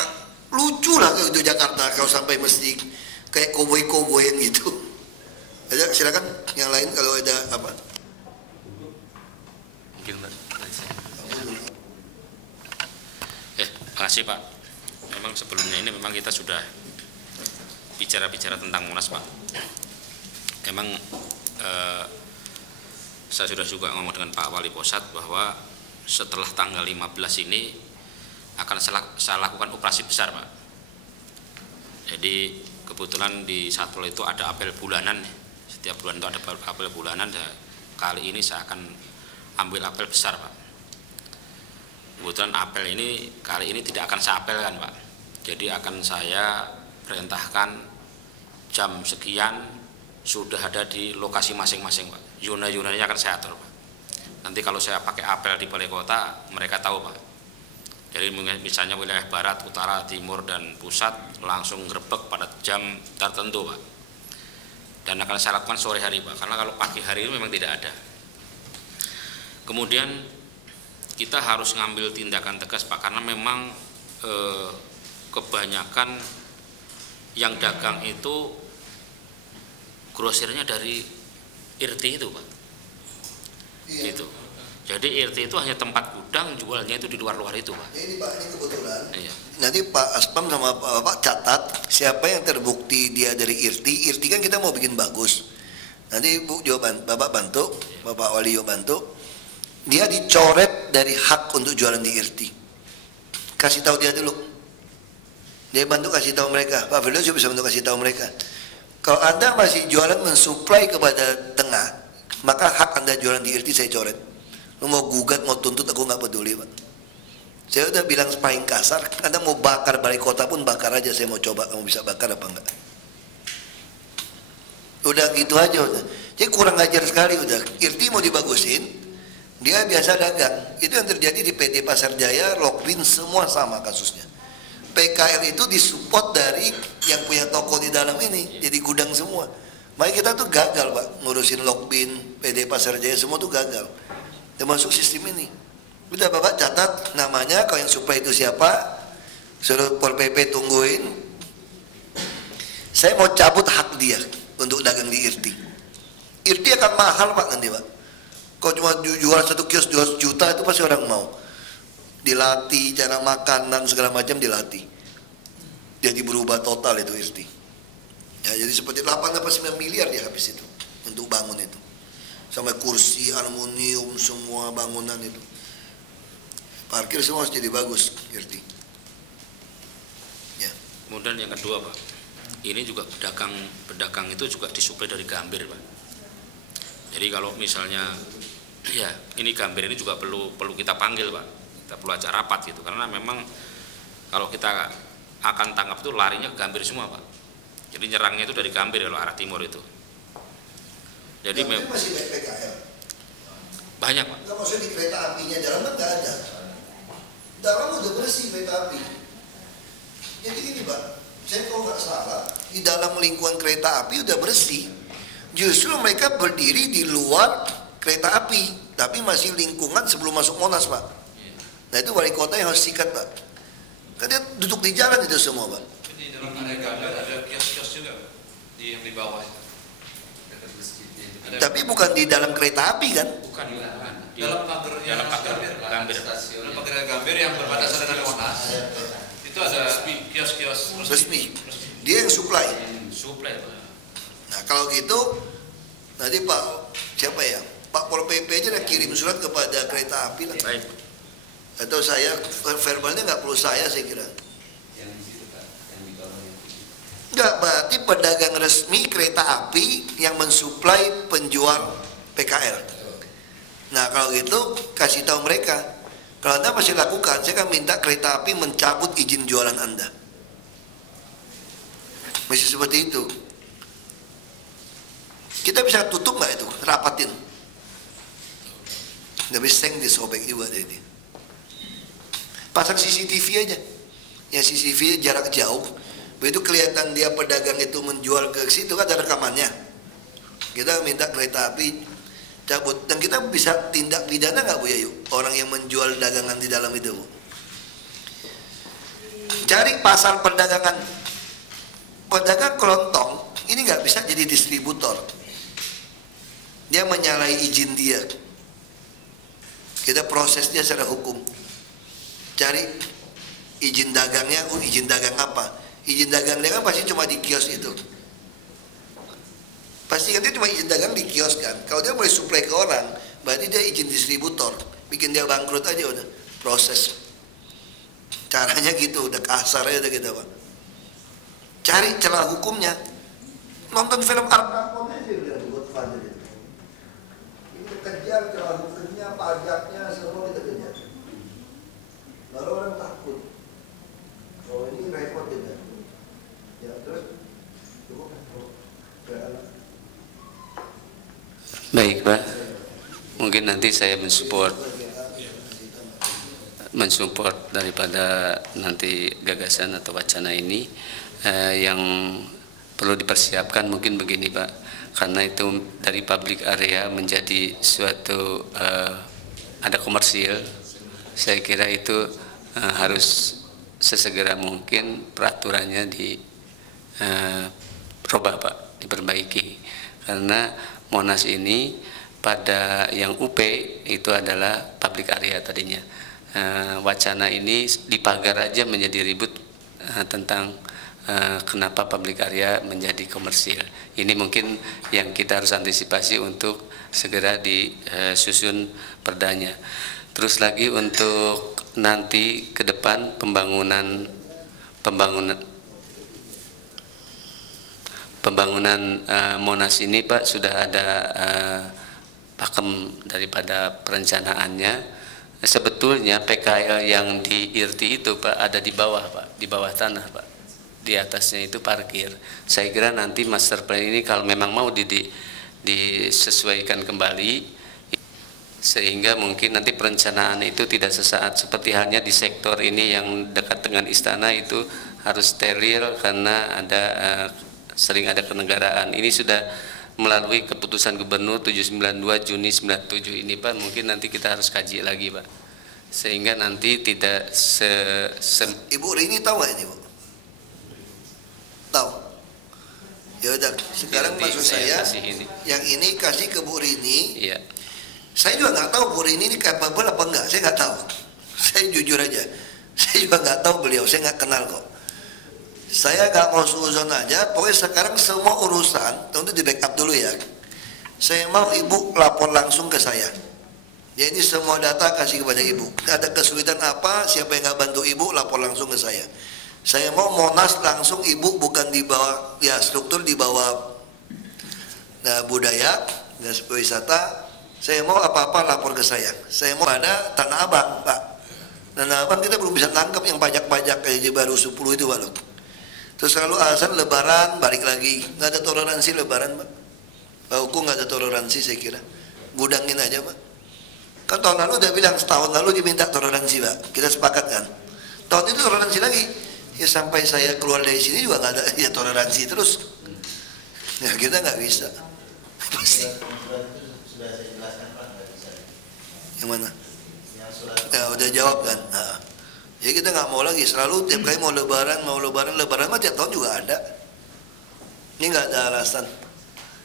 lucu lah kalau itu Jakarta kalau sampai mesti kayak koboi-koboi yang gitu. Ada silakan yang lain kalau ada apa? Mungkin Mbak. Makasih Pak. Memang sebelumnya ini memang kita sudah bicara-bicara tentang Monas Pak. Memang saya sudah juga ngomong dengan Pak Wali Posat bahwa setelah tanggal 15 ini akan saya lakukan operasi besar Pak. Jadi kebetulan di Satpol itu ada apel bulanan. Setiap bulan itu ada apel bulanan, dan kali ini saya akan ambil apel besar Pak. Kebetulan apel ini kali ini tidak akan saya apelkan Pak. Jadi akan saya perintahkan jam sekian sudah ada di lokasi masing-masing Pak. Zona-zonanya akan saya atur Pak. Nanti kalau saya pakai apel di balai kota, mereka tahu Pak. Jadi misalnya wilayah barat, utara, timur, dan pusat langsung ngerebek pada jam tertentu Pak. Dan akan saya lakukan sore hari Pak, karena kalau pagi hari itu memang tidak ada. Kemudian kita harus ngambil tindakan tegas Pak, karena memang kebanyakan yang dagang itu grosirnya dari IRT itu Pak. Iya. Gitu. Jadi IRT itu hanya tempat gudang, jualnya itu di luar-luar itu, Pak. Ini Pak, ini kebetulan. Iya. Nanti Pak Aspam sama Pak catat siapa yang terbukti dia dari IRT. IRT kan kita mau bikin bagus. Nanti Bu jawaban, Bapak bantu, Bapak Waluyo bantu. Dia dicoret dari hak untuk jualan di IRT. Kasih tahu dia dulu. Dia bantu kasih tahu mereka. Pak Firdaus juga bisa bantu kasih tahu mereka. Kalau Anda masih jualan mensuplai kepada tengah, maka hak Anda jualan di IRT saya coret. Lu mau gugat, mau tuntut, aku nggak peduli, Pak. Saya udah bilang paling kasar, Anda mau bakar balai kota pun bakar aja, saya mau coba kamu bisa bakar apa enggak. Udah gitu aja udah. Jadi kurang ajar sekali udah. IRT mau dibagusin, dia biasa dagang. Itu yang terjadi di PT Pasar Jaya, Lokbin semua sama kasusnya. PKL itu disupport dari yang punya toko di dalam ini, jadi gudang semua. Makanya kita tuh gagal, Pak, ngurusin Lokbin, PT Pasar Jaya semua tuh gagal. Termasuk sistem ini. Udah Bapak catat namanya, kalau yang supply itu siapa, suruh Pol PP tungguin. Saya mau cabut hak dia untuk dagang di IRT. IRT akan mahal, Pak, nanti, Pak. Kalau cuma jual satu kios 2 juta itu pasti orang mau. Dilatih, cara makanan segala macam dilatih. Jadi berubah total itu IRT. Ya, jadi seperti 8-9 miliar dia habis itu untuk bangun itu. Sampai kursi, aluminium, semua bangunan itu. Parkir semua harus jadi bagus, IRT. Ya. Kemudian yang kedua, Pak, ini juga pedagang itu juga disuplai dari Gambir, Pak. Jadi kalau misalnya, ya ini Gambir ini juga perlu kita panggil, Pak. Kita perlu ajak rapat gitu, karena memang kalau kita akan tangkap itu larinya ke Gambir semua, Pak. Jadi nyerangnya itu dari Gambir kalau arah timur itu. Jadi memang masih PKL. Banyak, Pak. Nggak maksudnya di kereta apinya dalam nggak ada. Dalam udah bersih kereta api. Jadi gini, Pak, saya kalau nggak salah di dalam lingkungan kereta api udah bersih. Justru mereka berdiri di luar kereta api, tapi masih lingkungan sebelum masuk Monas, Pak. Nah itu wali kota yang harus sikat, Pak. Kan dia duduk di jalan itu semua, Pak. Di dalam area Gambir ada kios-kios juga yang di bawah itu. Tapi bukan di dalam kereta api kan? Bukan. Dalam pagernya Gambir. Dalam pagernya Gambir yang berbatasan dengan Monas. Itu ada kios-kios Resmi. Dia yang supply. Suplai, Pak. Nah kalau gitu nanti Pak siapa ya? Pak Pol PP aja udah kirim surat kepada kereta api lah. Baik. Atau saya verbalnya nggak perlu saya kira. Enggak, berarti pedagang resmi kereta api yang mensuplai penjual PKL. Nah kalau gitu kasih tahu mereka. Kalau Anda masih lakukan, saya akan minta kereta api mencabut izin jualan Anda. Masih seperti itu. Kita bisa tutup nggak itu? Rapatin. Tapi seng disobek juga dari. Pasang CCTV aja. Ya CCTV jarak jauh. Begitu kelihatan dia pedagang itu menjual ke situ kan ada rekamannya. Kita minta kereta api cabut dan kita bisa tindak pidana nggak Bu Yayu? Orang yang menjual dagangan di dalam itu. Cari pasar perdagangan. Pedagang kelontong ini nggak bisa jadi distributor. Dia menyalahi izin dia. Kita proses dia secara hukum. Cari izin dagangnya, izin dagang apa? Izin dagang dia kan pasti cuma di kios itu. Pasti kan dia cuma izin dagang di kios kan. Kalau dia boleh suplai ke orang, berarti dia izin distributor. Bikin dia bangkrut aja udah. Proses. Caranya gitu, udah kasar aja udah gitu, Pak. Cari celah hukumnya. Nonton film Arab aja udah buat fadil itu. Ini kejar celah hukumnya, pajaknya, semua kita kejar. Lalu orang takut. Oh ini repot ya. Ya terus cukup. Baik, Pak. Mungkin nanti saya mensupport daripada nanti gagasan atau wacana ini yang perlu dipersiapkan mungkin begini, Pak. Karena itu dari public area menjadi suatu ada komersil. Saya kira itu harus sesegera mungkin peraturannya dirubah, Pak, diperbaiki. Karena Monas ini pada yang UP itu adalah public area tadinya. Wacana ini di pagar aja menjadi ribut tentang kenapa public area menjadi komersil. Ini mungkin yang kita harus antisipasi untuk segera disusun perdanya. Terus lagi untuk nanti ke depan pembangunan Monas ini Pak sudah ada pakem daripada perencanaannya. Sebetulnya PKL yang di IRTI itu Pak ada di bawah Pak, di bawah tanah Pak. Di atasnya itu parkir. Saya kira nanti master plan ini kalau memang mau disesuaikan kembali, sehingga mungkin nanti perencanaan itu tidak sesaat seperti halnya di sektor ini yang dekat dengan istana itu harus steril karena sering ada kenegaraan. Ini sudah melalui keputusan Gubernur 792 Juni 97 ini Pak, mungkin nanti kita harus kaji lagi Pak, sehingga nanti tidak Ibu Rini tahu nggak ini Bu? Tahu? Ya udah, sekarang maksud saya yang ini kasih ke Bu Rini. Iya. Saya juga nggak tahu Bu Rini ini capable apa enggak, saya nggak tahu. Saya jujur aja, saya juga nggak tahu beliau, saya nggak kenal kok. Saya nggak mau suuzon aja, pokoknya sekarang semua urusan, tentu di backup dulu ya. Saya mau Ibu lapor langsung ke saya. Jadi semua data kasih kepada Ibu. Ada kesulitan apa, siapa yang nggak bantu Ibu, lapor langsung ke saya. Saya mau Monas langsung Ibu, bukan di bawah, ya struktur di bawah budaya dan wisata. Saya mau apa-apa lapor ke saya. Saya mau ada Tanah Abang, Pak. Tanah Abang kita belum bisa tangkap yang pajak-pajak kayak baru 10 itu, Pak. Terus kalau alasan Lebaran balik lagi, nggak ada toleransi Lebaran, Pak. Pak Hukum nggak ada toleransi saya kira. Gudangin aja, Pak. Kan tahun lalu udah bilang setahun lalu diminta toleransi, Pak. Kita sepakat kan. Tahun itu toleransi lagi. Ya sampai saya keluar dari sini juga nggak ada ya toleransi terus. Ya kita nggak bisa. Pasti. Yang mana? Ya udah jawab kan. Nah, jadi kita nggak mau lagi selalu tiap kali mau lebaran mah tiap tahun juga ada. Ini nggak ada alasan.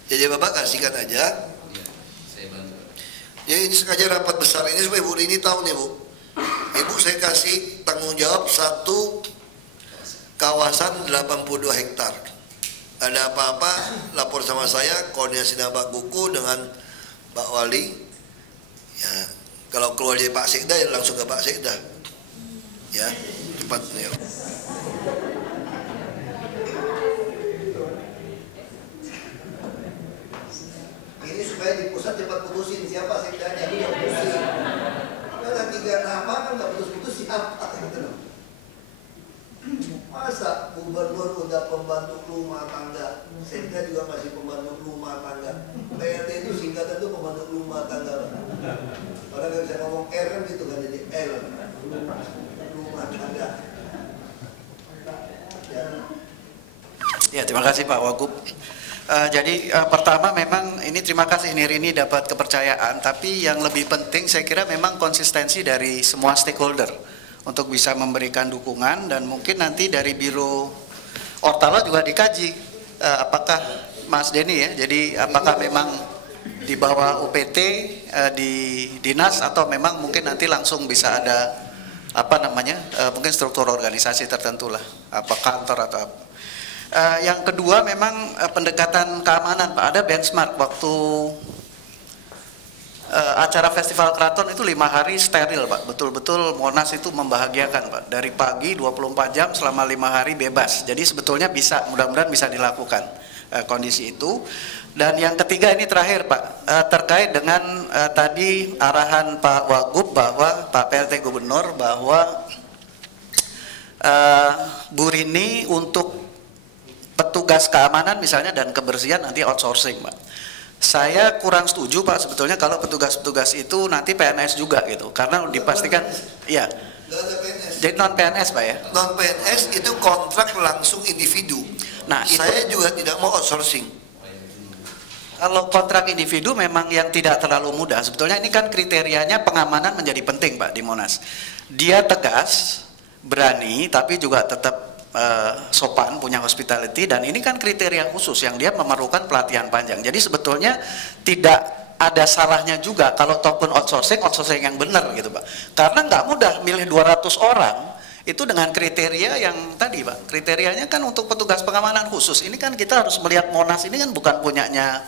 Jadi Bapak kasihkan aja. Jadi ini sengaja rapat besar ini supaya Bu Rini tahu nih Bu. Ibu saya kasih tanggung jawab satu kawasan 82 hektar. Ada apa-apa lapor sama saya, koordinasi dengan Pak Kuku dengan Pak Wali. Ya, kalau keluar dari Pak Sekda ya langsung ke Pak Sekda. Ya, cepat ya. Ini supaya di pusat cepat putusin siapa Sekdanya, dia putusin. Karena 3 nama kan nggak putus-putus siapa gitu loh. Masa gubernur udah pembantu rumah tangga, Sekda juga masih pembantu rumah tangga. PRT itu singkatan itu pembantu rumah tangga. Orang nggak bisa ngomong R kan gitu kan, jadi L, rumah tangga. Ya, terima kasih Pak Wagub. Jadi pertama memang ini terima kasih Rini dapat kepercayaan, tapi yang lebih penting saya kira memang konsistensi dari semua stakeholder untuk bisa memberikan dukungan, dan mungkin nanti dari Biro Ortala juga dikaji apakah Mas Denny ya, jadi apakah memang di bawah UPT di dinas atau memang mungkin nanti langsung bisa ada apa namanya mungkin struktur organisasi tertentu lah, apa kantor atau apa. Yang kedua memang pendekatan keamanan Pak, ada benchmark waktu acara Festival Keraton itu 5 hari steril Pak, betul-betul Monas itu membahagiakan Pak, dari pagi 24 jam selama 5 hari bebas. Jadi sebetulnya bisa, mudah-mudahan bisa dilakukan kondisi itu. Dan yang ketiga ini terakhir Pak, terkait dengan tadi arahan Pak Wagub bahwa Pak PLT Gubernur bahwa Bu Rini untuk petugas keamanan misalnya dan kebersihan nanti outsourcing Pak. Saya kurang setuju Pak sebetulnya kalau petugas-petugas itu nanti PNS juga gitu, karena dipastikan ya. Jadi non PNS Pak ya. Non PNS itu kontrak langsung individu. Nah, saya juga tidak mau outsourcing. Kalau kontrak individu memang yang tidak terlalu mudah. Sebetulnya ini kan kriterianya pengamanan menjadi penting Pak di Monas. Dia tegas, berani, tapi juga tetap sopan, punya hospitality, dan ini kan kriteria khusus yang dia memerlukan pelatihan panjang. Jadi sebetulnya tidak ada salahnya juga kalau ataupun outsourcing yang benar gitu Pak. Karena nggak mudah milih 200 orang itu dengan kriteria yang tadi Pak. Kriterianya kan untuk petugas pengamanan khusus. Ini kan kita harus melihat Monas ini kan bukan punyanya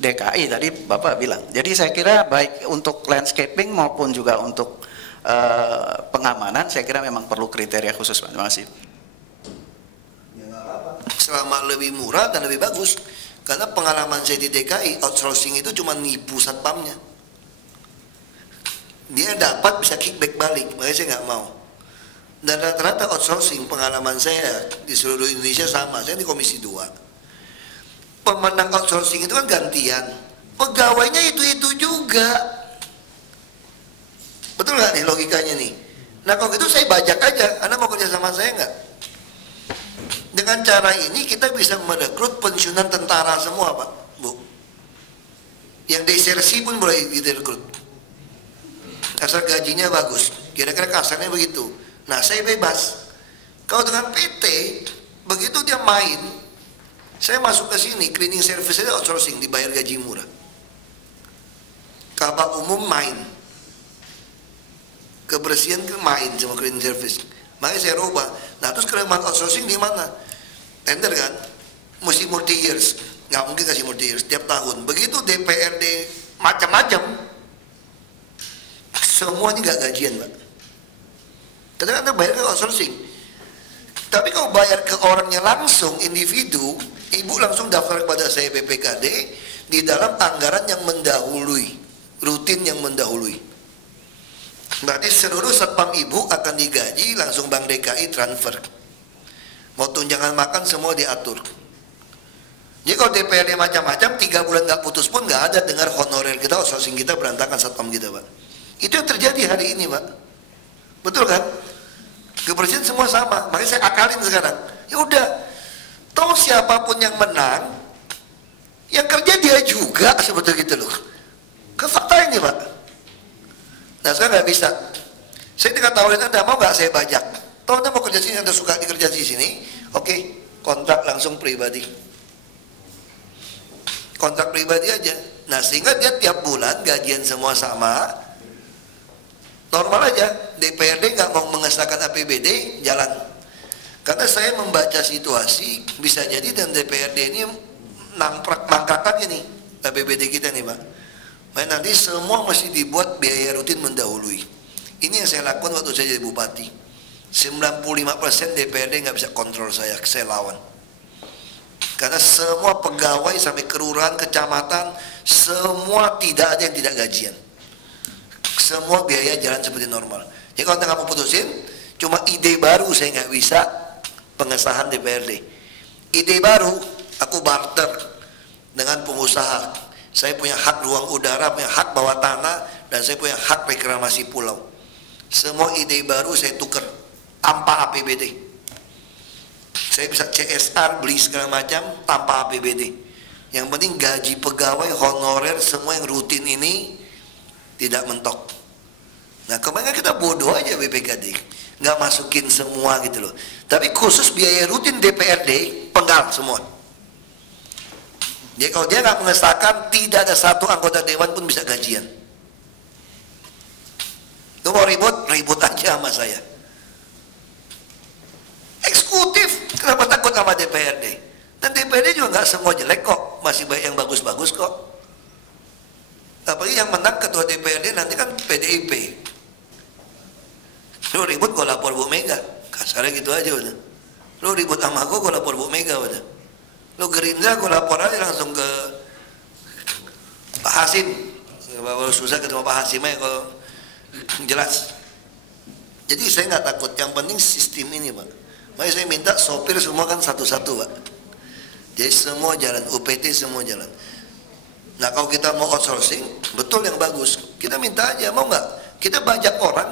DKI tadi Bapak bilang. Jadi saya kira baik untuk landscaping maupun juga untuk pengamanan saya kira memang perlu kriteria khusus Pak. Terima kasih. Selama lebih murah dan lebih bagus. Karena pengalaman saya di DKI, outsourcing itu cuma nipu satpamnya. Dia dapat bisa kickback balik, makanya saya nggak mau. Dan rata-rata outsourcing pengalaman saya di seluruh Indonesia sama, saya di Komisi 2. Pemenang outsourcing itu kan gantian, pegawainya itu-itu juga. Betul nggak nih logikanya nih? Nah kalau gitu saya bajak aja, Anda mau kerja sama saya nggak? Dengan cara ini kita bisa merekrut pensiunan tentara semua Pak, Bu. Yang desersi pun boleh direkrut. Asal gajinya bagus, kira-kira kasarnya begitu. Nah saya bebas. Kalau dengan PT, begitu dia main, saya masuk ke sini, cleaning service saya outsourcing, dibayar gaji murah. Kabak umum main. Kebersihan kan main sama cleaning service. Makanya saya rubah. Nah terus kelemahan outsourcing di mana? Tender kan? Mesti multi years. Nggak mungkin kasih multi years tiap tahun. Begitu DPRD macam-macam, semua ini nggak gajian Pak. Tapi Anda bayar ke outsourcing. Tapi kalau bayar ke orangnya langsung, individu, Ibu langsung daftar kepada saya BPKD di dalam anggaran yang mendahului, rutin yang mendahului. Berarti seluruh satpam Ibu akan digaji langsung Bank DKI transfer. Mau tunjangan makan semua diatur. Jadi kalau DPRD macam-macam 3 bulan nggak putus pun nggak ada dengar honorer kita, outsourcing kita berantakan satpam kita Pak. Itu yang terjadi hari ini Pak. Betul kan? Kebersihan semua sama. Makanya saya akalin sekarang. Ya udah, toh siapapun yang menang, yang kerja dia juga sebetulnya gitu loh. Ke fakta ini Pak. Nah sekarang nggak bisa. Saya tinggal tawarin Anda, mau nggak saya bajak? Toh Anda mau kerja sini, Anda suka dikerja di sini, oke, kontrak langsung pribadi. Kontrak pribadi aja. Nah sehingga dia tiap bulan gajian semua sama, normal aja. DPRD nggak mau mengesahkan APBD, jalan. Karena saya membaca situasi, bisa jadi dan DPRD ini mangkrakan ini APBD kita nih Pak. Makanya nanti semua mesti dibuat biaya rutin mendahului. Ini yang saya lakukan waktu saya jadi bupati. 95% DPRD nggak bisa kontrol saya lawan. Karena semua pegawai sampai kelurahan, kecamatan, semua tidak ada yang tidak gajian. Semua biaya jalan seperti normal. Jadi kalau Anda nggak mau putusin, cuma ide baru saya nggak bisa pengesahan DPRD. Ide baru, aku barter dengan pengusaha. Saya punya hak ruang udara, punya hak bawah tanah, dan saya punya hak reklamasi pulau. Semua ide baru saya tukar tanpa APBD. Saya bisa CSR, beli segala macam tanpa APBD. Yang penting gaji pegawai, honorer, semua yang rutin ini tidak mentok. Nah kemarin kita bodoh aja BPKD, nggak masukin semua gitu loh. Tapi khusus biaya rutin DPRD penggal semua. Jadi kalau dia nggak mengesahkan, tidak ada satu anggota dewan pun bisa gajian. Lu mau ribut, ribut aja sama saya. Eksekutif, kenapa takut sama DPRD? Dan DPRD juga nggak semua jelek kok, masih banyak yang bagus-bagus kok. Apalagi yang menang ketua DPRD nanti kan PDIP. Lu ribut, gue lapor Bu Mega. Kasarnya gitu aja udah. Lu ribut sama gue lapor Bu Mega udah. Lo Gerindra gue lapor aja langsung ke Pak Hasim. Kalau susah ketemu Pak Hasim aja kalau jelas. Jadi saya nggak takut, yang penting sistem ini Pak. Makanya saya minta sopir semua kan satu-satu Pak. Jadi semua jalan, UPT semua jalan. Nah kalau kita mau outsourcing, betul yang bagus. Kita minta aja, mau nggak? Kita bajak orang,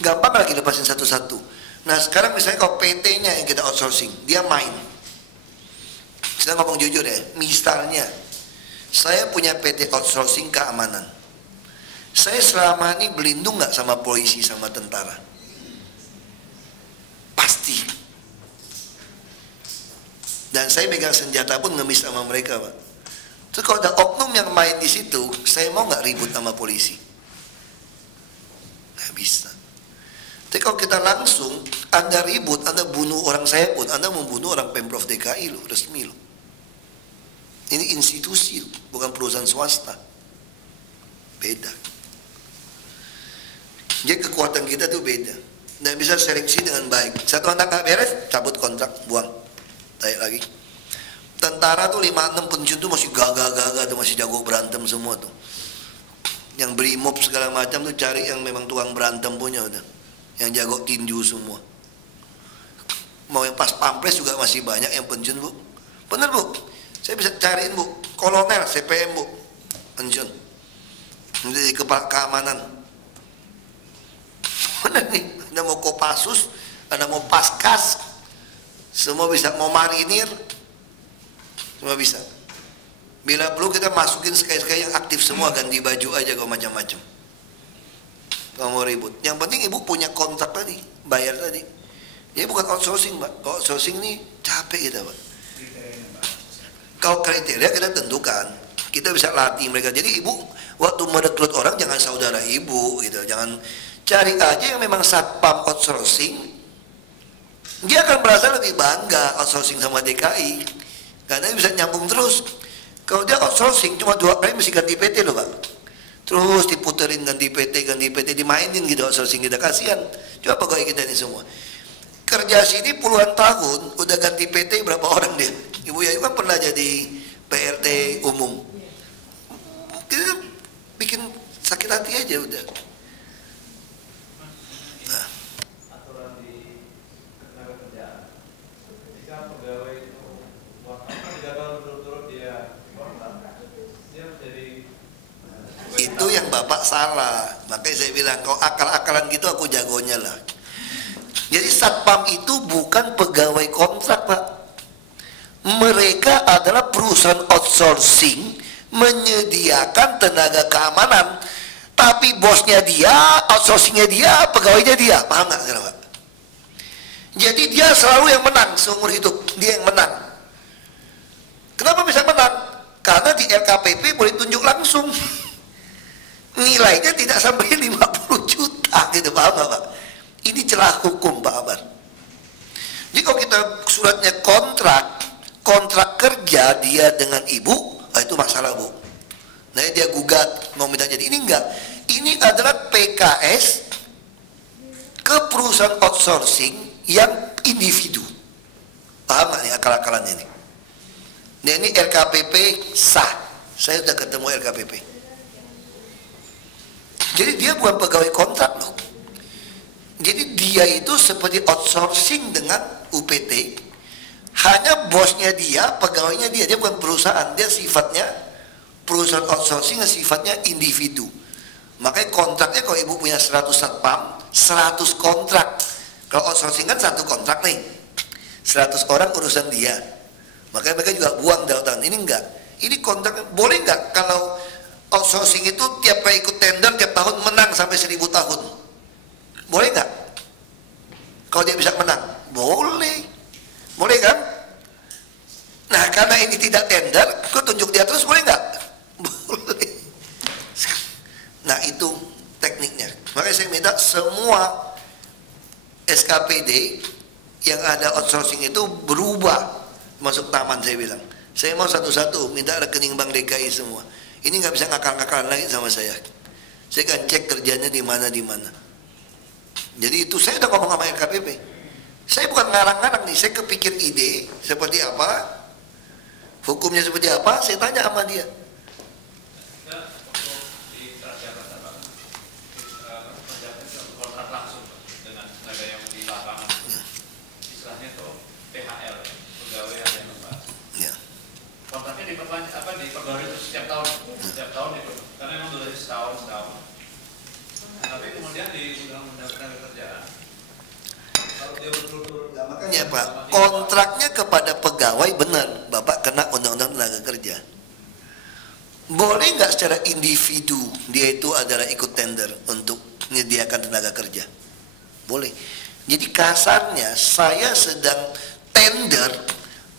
gampang lagi lepasin satu-satu. Nah sekarang misalnya kalau PT-nya yang kita outsourcing, dia main. Kita ngomong jujur ya, misalnya saya punya PT outsourcing keamanan. Saya selama ini berlindung nggak sama polisi sama tentara? Pasti. Dan saya pegang senjata pun ngemis sama mereka Pak. Terus kalau ada oknum yang main di situ, saya mau nggak ribut sama polisi? Nggak bisa. Tapi kalau kita langsung, Anda ribut, Anda bunuh orang saya pun, Anda membunuh orang Pemprov DKI loh, resmi loh. Ini institusi, bukan perusahaan swasta. Beda. Jadi kekuatan kita tuh beda. Dan bisa seleksi dengan baik. Satu anak nggak beres, cabut kontrak, buang. Tarik lagi. Tentara tuh 5-6 pensiun tuh masih gagah-gagah tuh, masih jago berantem semua tuh. Yang brimob segala macam tuh cari yang memang tukang berantem punya udah. Yang jago tinju semua. Mau yang pas pampres juga masih banyak yang pensiun, Bu. Bener, Bu. Saya bisa cariin, Bu. Kolonel, CPM, Bu. Pensiun. Menjadi kepala keamanan. Bener nih. Anda mau Kopassus, Anda mau Paskas, semua bisa. Mau marinir, semua bisa. Bila perlu kita masukin sekali-sekali yang aktif semua, ganti baju aja kalau macam-macam. Kalau mau ribut. Yang penting ibu punya kontrak tadi, bayar tadi. Jadi bukan outsourcing, Pak. Kalau outsourcing ini capek kita, Pak. Kalau kriteria kita tentukan, kita bisa latih mereka. Jadi ibu waktu merekrut orang jangan saudara ibu gitu, jangan cari aja yang memang satpam outsourcing. Dia akan merasa lebih bangga outsourcing sama DKI karena bisa nyambung terus. Kalau dia outsourcing cuma 2 kali mesti ganti PT loh, Pak. Terus diputerin ganti PT, dimainin gitu outsourcing kita, kasihan. Coba pegawai kita ini semua. Kerja sini puluhan tahun, udah ganti PT berapa orang dia? Ibu Yayu kan pernah jadi PRT umum. Kita bikin sakit hati aja udah. Nah. Aturan di tenaga kerjaan, ketika pegawai itu berturut-turut dia kontrak, dia menjadi itu yang Bapak salah. Makanya saya bilang kalau akal-akalan gitu aku jagonya lah. Jadi satpam itu bukan pegawai kontrak, Pak. Mereka adalah perusahaan outsourcing menyediakan tenaga keamanan, tapi bosnya dia, outsourcingnya dia, pegawainya dia. Paham nggak, Pak? Jadi dia selalu yang menang seumur hidup, dia yang menang. Kenapa bisa menang? Karena di LKPP boleh tunjuk langsung. Nilainya tidak sampai 50 juta gitu, paham nggak, Pak? Ini celah hukum, Pak Amar. Jadi kalau kita suratnya kontrak kerja dia dengan ibu, itu masalah, Bu. Nah dia gugat mau minta jadi, ini enggak. Ini adalah PKS ke perusahaan outsourcing yang individu. Paham nggak nih akal-akalannya ini? Nah ini LKPP sah. Saya sudah ketemu LKPP. Jadi dia bukan pegawai kontrak loh. Jadi dia itu seperti outsourcing dengan UPT. Hanya bosnya dia, pegawainya dia bukan perusahaan. Dia sifatnya perusahaan outsourcing yang sifatnya individu. Makanya kontraknya kalau ibu punya 100 satpam, 100 kontrak. Kalau outsourcing kan 1 kontrak nih, 100 orang urusan dia. Makanya mereka juga buang dautan. Ini enggak. Ini kontrak boleh enggak kalau outsourcing itu tiap kali ikut tender tiap tahun menang sampai 1000 tahun? Boleh enggak? Kalau dia bisa menang, boleh. Boleh kan? Nah karena ini tidak tender, kau tunjuk dia terus, boleh nggak? Boleh. Nah itu tekniknya. Makanya saya minta semua SKPD yang ada outsourcing itu berubah masuk taman, saya bilang. Saya mau satu-satu minta rekening Bank DKI semua. Ini nggak bisa ngakal-ngakalan lagi sama saya. Saya akan cek kerjanya di mana. Jadi itu saya udah ngomong sama LKPP. Saya bukan ngarang-ngarang nih, saya kepikir ide seperti apa, hukumnya seperti apa, saya tanya sama dia. Di Transjakarta, Pak, kontrak langsung dengan tenaga yang di lapangan, istilahnya itu PHL, pegawai harian lepas. Kontraknya diperbarui setiap tahun itu, karena memang durasi setahun. Tapi kemudian di Undang-Undang Tenaga Kerjaan, makanya Pak, kontraknya kepada pegawai benar, Bapak kena Undang-Undang Tenaga Kerja. Boleh nggak secara individu dia itu adalah ikut tender untuk menyediakan tenaga kerja? Boleh. Jadi kasarnya saya sedang tender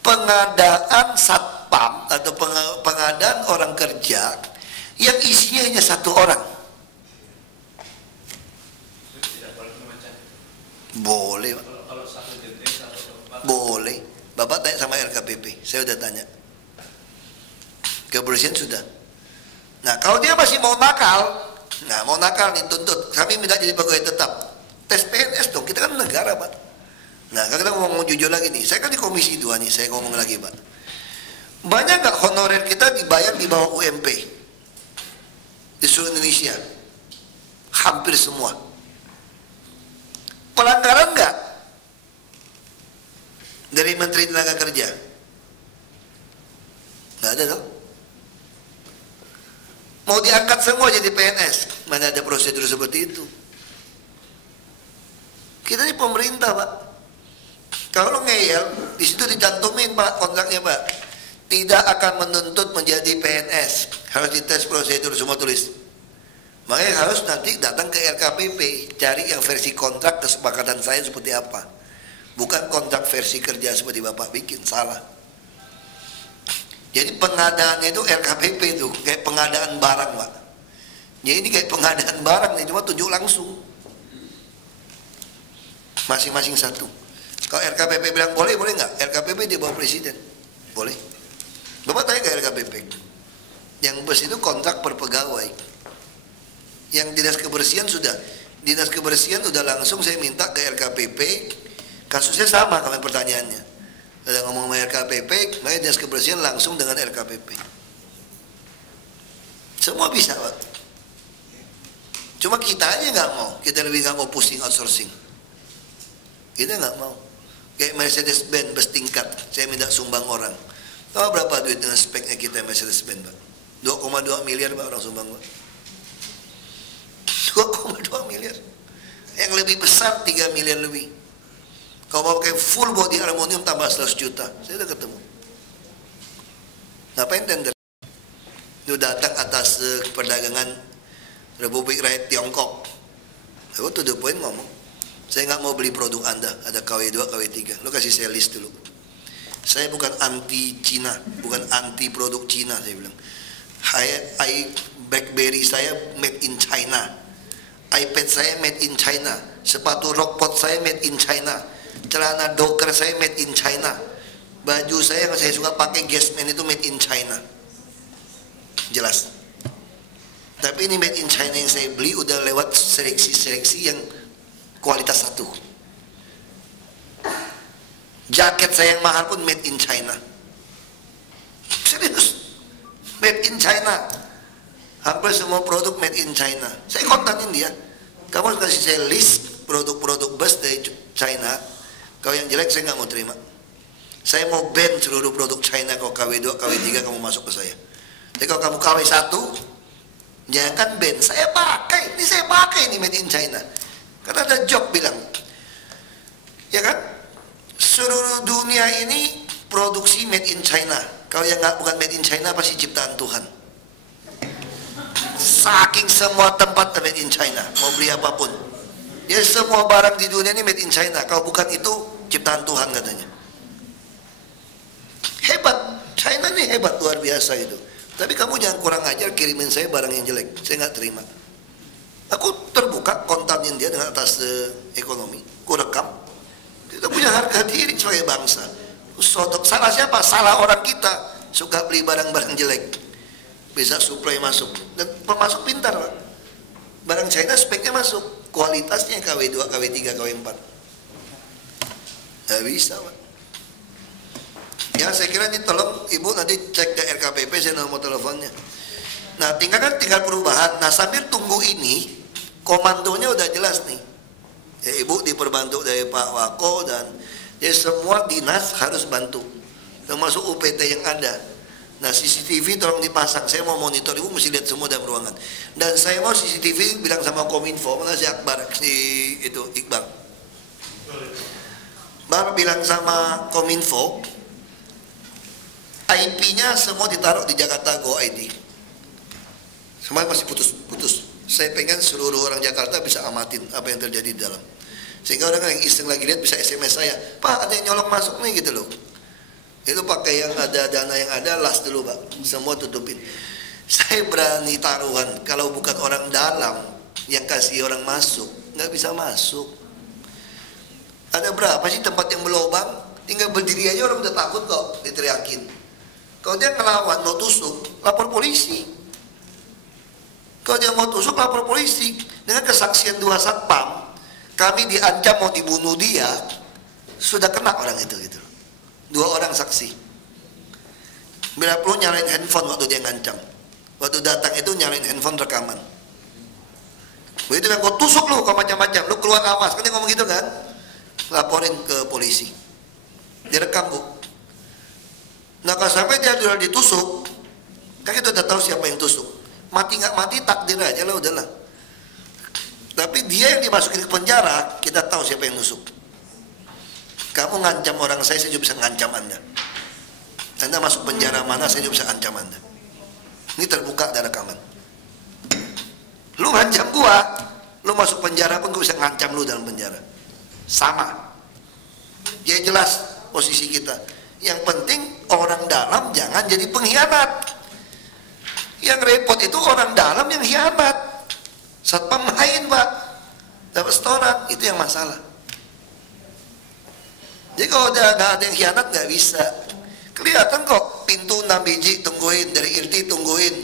pengadaan satpam atau pengadaan orang kerja yang isinya hanya 1 orang. Boleh, Pak. Boleh. Bapak tanya sama RKPP, saya udah tanya. Kebersihan sudah. Nah, kalau dia masih mau nakal, nih tuntut, kami minta jadi pegawai tetap. Tes PNS dong, kita kan negara, Pak. Nah, kalau kita ngomong jujur lagi nih, saya kan di Komisi 2 nih, saya ngomong lagi, Pak. Banyak nggak honorer kita dibayar di bawah UMP? Di seluruh Indonesia. Hampir semua. Pelanggaran nggak? Dari Menteri Tenaga Kerja? Nggak ada dong. Mau diangkat semua jadi PNS, mana ada prosedur seperti itu? Kita ini pemerintah, Pak. Kalau ngeyel, di situ dicantumin, Pak, kontraknya, Pak. Tidak akan menuntut menjadi PNS. Harus dites prosedur, semua tulis. Makanya harus nanti datang ke RKPP, cari yang versi kontrak kesepakatan saya seperti apa. Bukan kontrak versi kerja seperti Bapak bikin, salah. Jadi pengadaannya itu RKPP itu, kayak pengadaan barang, Pak. Ya ini kayak pengadaan barang nih, cuma tunjuk langsung. Masing-masing satu. Kalau RKPP bilang boleh, boleh nggak? RKPP di bawah presiden. Boleh. Bapak tanya ke RKPP. Yang bus itu kontrak per pegawai. Yang dinas kebersihan sudah. Dinas kebersihan sudah langsung saya minta ke RKPP. Kasusnya sama kami pertanyaannya. Ada ngomong sama RKPP, makanya dinas kebersihan langsung dengan RKPP. Semua bisa, Pak. Cuma kita aja nggak mau. Kita lebih nggak mau pusing outsourcing. Kita nggak mau. Kayak Mercedes-Benz bus tingkat, saya minta sumbang orang. Tahu berapa duit dengan speknya kita Mercedes-Benz, Pak? 2,2 miliar, Pak, orang sumbang, Pak. 2,2 miliar. Yang lebih besar 3 miliar lebih. Kalau mau pakai full body aluminium tambah 100 juta. Saya udah ketemu. Ngapain tender? Itu datang atas perdagangan Republik Rakyat Tiongkok. Lalu to the point ngomong, saya nggak mau beli produk Anda, ada KW2, KW3. Lo kasih saya list dulu. Saya bukan anti Cina, bukan anti produk Cina, saya bilang. BlackBerry saya made in China. iPad saya made in China. Sepatu Rockport saya made in China. Celana Docker saya made in China. Baju saya yang saya suka pakai Guessman itu made in China. Jelas. Tapi ini made in China yang saya beli udah lewat seleksi-seleksi yang kualitas 1. Jaket saya yang mahal pun made in China. Serius. Made in China. Hampir semua produk made in China. Saya kontakin dia. Kamu harus kasih saya list produk-produk bus dari China. Kalau yang jelek saya nggak mau terima. Saya mau ban seluruh produk China. Kalau KW2, KW3 kamu masuk ke saya. Jadi kalau kamu KW1, jangan ban. Saya pakai. Ini saya pakai ini made in China. Karena ada job bilang, ya kan? Seluruh dunia ini produksi made in China. Kalau yang nggak bukan made in China pasti ciptaan Tuhan. Saking semua tempat made in China. Mau beli apapun. Ya semua barang di dunia ini made in China. Kalau bukan itu ciptaan Tuhan katanya. Hebat. China ini hebat luar biasa itu. Tapi kamu jangan kurang ajar kirimin saya barang yang jelek. Saya nggak terima. Aku terbuka kontakin dia dengan atas ekonomi. Aku rekam. Kita punya harga diri sebagai bangsa. Salah siapa? Salah orang kita. Suka beli barang-barang jelek. Bisa supply masuk. Dan pemasok pintar, Pak. Barang China speknya masuk. Kualitasnya KW2, KW3, KW4. Nggak bisa, Pak. Ya saya kira ini tolong Ibu nanti cek ke RKPP, saya nomor teleponnya. Nah tinggal perubahan. Nah sambil tunggu ini, komandonya udah jelas nih. Ya Ibu diperbantu dari Pak Wako dan ya semua dinas harus bantu. Termasuk UPT yang ada. Nah CCTV tolong dipasang. Saya mau monitor, Ibu mesti lihat semua dalam ruangan. Dan saya mau CCTV bilang sama Kominfo, mana si Akbar, si itu Iqbal. Baru bilang sama Kominfo, IP-nya semua ditaruh di Jakarta Go ID. Semua masih putus. Saya pengen seluruh orang Jakarta bisa amatin apa yang terjadi di dalam. Sehingga orang yang iseng lagi lihat bisa SMS saya, Pak ada yang nyolong masuk nih gitu loh. Itu pakai yang ada dana yang ada, las dulu Pak, semua tutupin. Saya berani taruhan kalau bukan orang dalam yang kasih orang masuk, nggak bisa masuk. Ada berapa sih tempat yang berlobang? Tinggal berdiri aja orang udah takut kok diteriakin. Kalau dia ngelawan mau tusuk, lapor polisi. Kalau dia mau tusuk, lapor polisi. Dengan kesaksian 2 satpam, kami diancam mau dibunuh dia, sudah kena orang itu gitu. 2 orang saksi. Bila perlu nyalain handphone waktu dia ngancam. Waktu datang itu nyalain handphone rekaman. Begitu yang kau tusuk lu, kau macam-macam, lu keluar awas, kan dia ngomong gitu kan? Laporin ke polisi. Direkam Bu. Nah kalau sampai dia udah ditusuk, kan kita udah tahu siapa yang tusuk. Mati nggak mati takdir aja lah, udahlah. Tapi dia yang dimasukin ke penjara, kita tahu siapa yang nusuk. Kamu ngancam orang saya juga bisa ngancam Anda. Anda masuk penjara mana, saya juga bisa ancam Anda. Ini terbuka ada rekaman. Lu ngancam gua, lu masuk penjara pun gua bisa ngancam lu dalam penjara. Sama. Ya jelas posisi kita. Yang penting orang dalam jangan jadi pengkhianat. Yang repot itu orang dalam yang khianat. Satpam main Pak, dapat setoran, itu yang masalah. Jadi kalau udah nggak ada yang khianat nggak bisa. Kelihatan kok pintu 6 biji tungguin, dari IRT tungguin.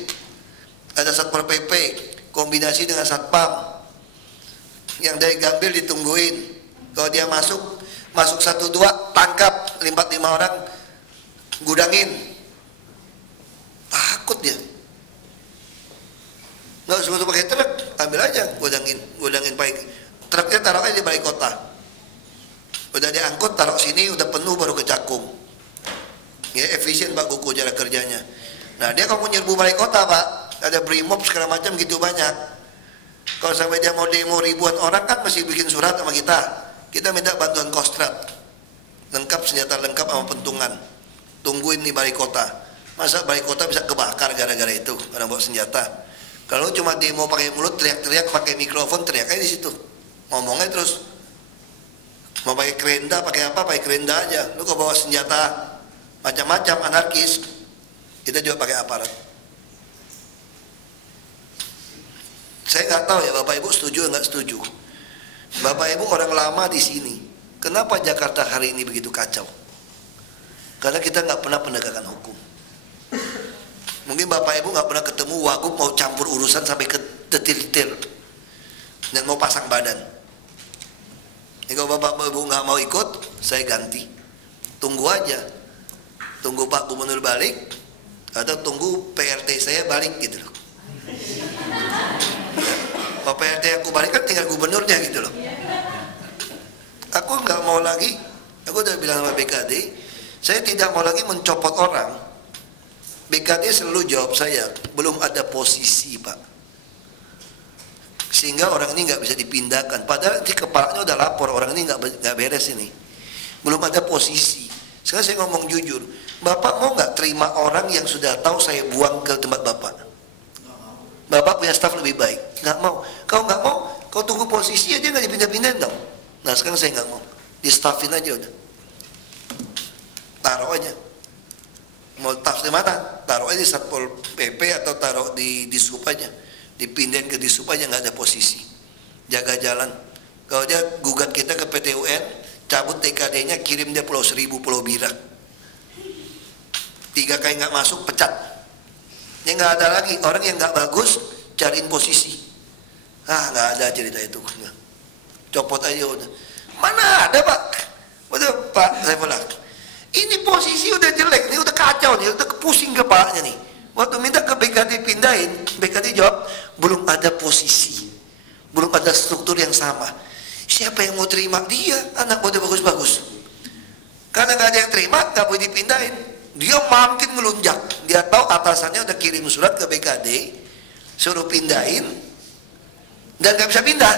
Ada Satpol PP kombinasi dengan satpam. Yang dari Gambir ditungguin. Kalau dia masuk 1-2 tangkap 4-5 orang, gudangin. Takut dia. Nggak usah pakai truk, ambil aja, gudangin pakai truknya, taruh aja di balai kota. Udah diangkut, taruh sini, udah penuh baru ke Cakung. Ya efisien Pak Kuku cara kerjanya. Nah dia kalau mau nyerbu balai kota Pak, ada brimob segala macam gitu banyak. Kalau sampai dia mau demo ribuan orang kan masih bikin surat sama kita. Kita minta bantuan Kostrad, lengkap senjata lengkap sama pentungan. Tungguin di balai kota. Masa balai kota bisa kebakar gara-gara itu karena bawa senjata? Kalau cuma demo pakai mulut teriak-teriak pakai mikrofon, teriak aja di situ. Ngomongnya terus. Mau pakai kerenda, pakai apa? Pakai kerenda aja. Lu kalau bawa senjata macam-macam anarkis, kita juga pakai aparat. Saya nggak tahu ya Bapak Ibu setuju nggak setuju. Bapak Ibu orang lama di sini. Kenapa Jakarta hari ini begitu kacau? Karena kita nggak pernah penegakan hukum. Mungkin Bapak Ibu nggak pernah ketemu Wagub mau campur urusan sampai ke detail-detail dan mau pasang badan. Kalau Bapak Ibu nggak mau ikut, saya ganti. Tunggu aja, tunggu Pak Gubernur balik atau tunggu PRT saya balik gitu loh. Kalau PRT aku balik kan tinggal gubernurnya gitu loh. Aku nggak mau lagi, aku udah bilang sama BKD, saya tidak mau lagi mencopot orang. BKD selalu jawab saya, belum ada posisi Pak, sehingga orang ini nggak bisa dipindahkan. Padahal di kepalanya udah lapor, orang ini nggak beres ini, belum ada posisi. Sekarang saya ngomong jujur, Bapak mau nggak terima orang yang sudah tahu saya buang ke tempat Bapak? Bapak punya staf lebih baik, nggak mau. Kalau nggak mau, kau tunggu posisi aja nggak dipindah-pindahin dong. Nah sekarang saya nggak mau, di staffin aja udah, taruh aja. Mau tafsir mana? Taruh aja di Satpol PP atau taruh di Dishub aja, dipindahin ke Dishub aja, nggak ada posisi. Jaga jalan. Kalau dia gugat kita ke PT UN, cabut TKD-nya, kirim dia Pulau Seribu, Pulau Bira. 3 kali nggak masuk, pecat. Ini nggak ada lagi orang yang nggak bagus cariin posisi. Nggak ada cerita itu. Copot aja udah. Mana ada Pak? Udah Pak, saya bilang. Ini posisi udah jelek, ini udah kacau nih, udah pusing kepalanya nih. Waktu minta ke BKD pindahin, BKD jawab, belum ada posisi, belum ada struktur yang sama. Siapa yang mau terima dia? Anak udah bagus-bagus. Karena nggak ada yang terima, nggak boleh dipindahin. Dia makin melunjak. Dia tahu atasannya udah kirim surat ke BKD, suruh pindahin, dan nggak bisa pindah.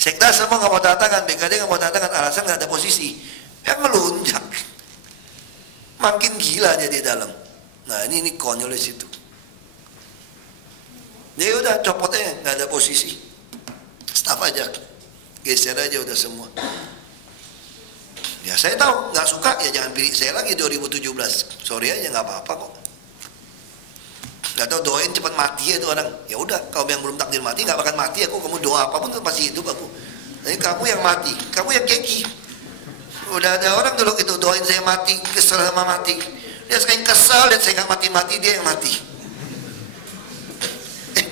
Sekda semua nggak mau tantangan, BKD nggak mau tantangan, alasan nggak ada posisi. Yang melunjak, makin gila aja di dalam. Nah ini konyol di situ. Dia udah copot aja, nggak ada posisi, staf aja, geser aja udah semua. Ya saya tahu nggak suka ya jangan pilih saya lagi 2017. Sorry aja nggak apa-apa kok. Nggak tahu doain cepat mati ya itu orang. Ya udah, kalau yang belum takdir mati nggak bakal mati aku. Kamu doa apapun pasti hidup aku. Jadi kamu yang mati, kamu yang keki. Udah ada orang dulu itu doain saya mati, kesel sama mati. Dia sekarang kesel, lihat saya nggak mati-mati, dia yang mati.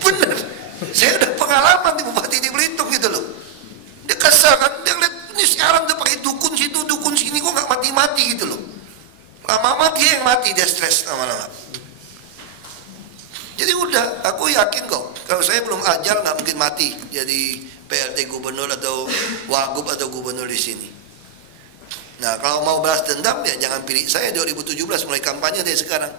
Bener, saya udah pengalaman di Bupati di Belitung gitu loh. Dia kesel kan, dia lihat ini sekarang udah pakai dukun situ, dukun sini, kok nggak mati-mati gitu loh. Lama-lama dia yang mati, dia stres lama-lama. Jadi udah, aku yakin kok, kalau saya belum ajal nggak mungkin mati jadi PLT gubernur atau wagub atau gubernur di sini. Nah kalau mau balas dendam ya jangan pilih saya 2017 mulai kampanye dari sekarang.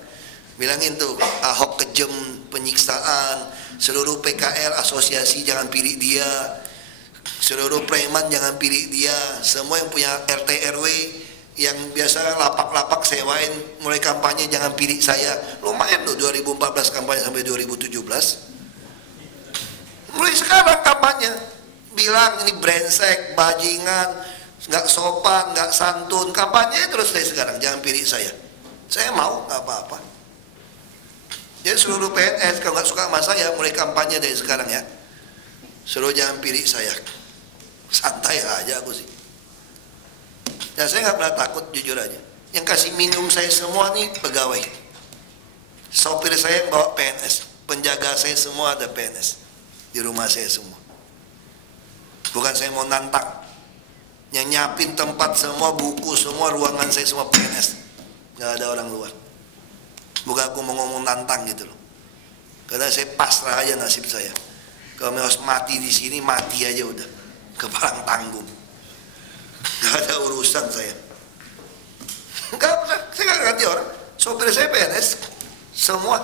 Bilangin tuh Ahok kejam, penyiksaan, seluruh PKL asosiasi jangan pilih dia, seluruh preman jangan pilih dia, semua yang punya RT RW yang biasa lapak-lapak sewain mulai kampanye jangan pilih saya. Lumayan loh 2014 kampanye sampai 2017. Mulai sekarang kampanye bilang ini brengsek, bajingan, nggak sopan, nggak santun, kampanye terus dari sekarang jangan pilih saya. Saya mau nggak apa-apa. Jadi seluruh PNS kalau nggak suka sama saya mulai kampanye dari sekarang ya. Suruh jangan pilih saya. Santai aja aku sih. Dan saya nggak pernah takut jujur aja. Yang kasih minum saya semua nih pegawai. Sopir saya yang bawa PNS, penjaga saya semua ada PNS di rumah saya semua. Bukan saya mau nantang. Yang nyiapin tempat semua, buku semua, ruangan saya semua PNS. Nggak ada orang luar. Bukan aku mau ngomong nantang gitu loh. Karena saya pasrah aja nasib saya. Kalau harus mati di sini, mati aja udah. Kepalang tanggung. Nggak ada urusan saya. Nggak, saya nggak ngerti orang. Sopir saya PNS, semua.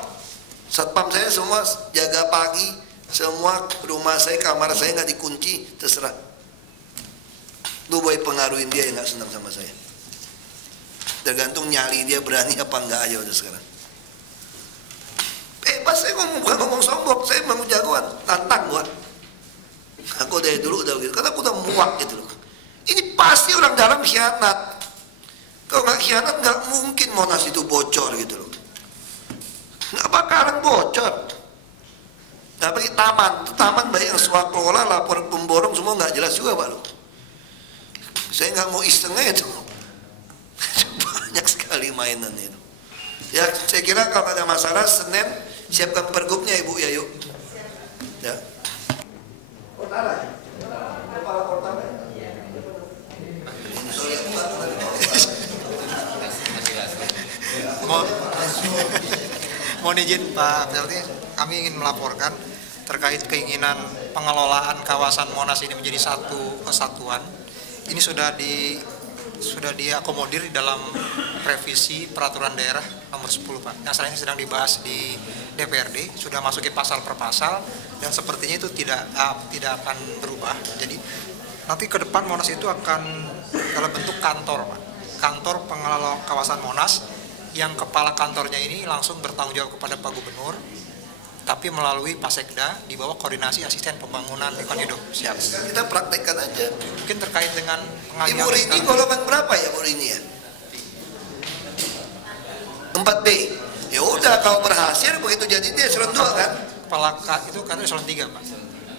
Satpam saya semua jaga pagi, semua rumah saya, kamar saya nggak dikunci, terserah. Lu boleh pengaruhin dia yang nggak senang sama saya. Tergantung nyali dia berani apa enggak aja udah sekarang. Bebas saya ngomong, bukan ngomong sombong, saya memang jagoan, tantang gua. Aku dari dulu udah begitu, karena aku udah muak gitu loh. Ini pasti orang dalam khianat. Kalau nggak khianat nggak mungkin Monas itu bocor gitu loh. Nggak bakalan bocor. Apalagi taman baik yang swaklola, lapor pemborong semua nggak jelas juga Pak loh. Saya nggak mau isengnya itu. Banyak sekali mainan itu. Ya, saya kira kalau ada masalah Senin siapkan pergubnya Ibu ya yuk. Ya. Mohon izin Pak Felti, kami ingin melaporkan terkait keinginan pengelolaan kawasan Monas ini menjadi satu kesatuan. Ini sudah diakomodir di dalam revisi peraturan daerah nomor 10 Pak. Yang sekarang ini sedang dibahas di DPRD, sudah masuki pasal per pasal dan sepertinya itu tidak akan berubah. Jadi nanti ke depan Monas itu akan dalam bentuk kantor Pak. Kantor pengelola kawasan Monas yang kepala kantornya ini langsung bertanggung jawab kepada Pak Gubernur, tapi melalui Pasekda di bawah koordinasi asisten pembangunan lingkungan hidup. Siap. Kita praktekkan aja. Mungkin terkait dengan pengalihan. Ibu Rini golongan berapa ya Bu Rini ya? 4B. Ya udah kalau berhasil begitu jadi dia eselon 2 kan? Kepala itu kan eselon 3 Pak.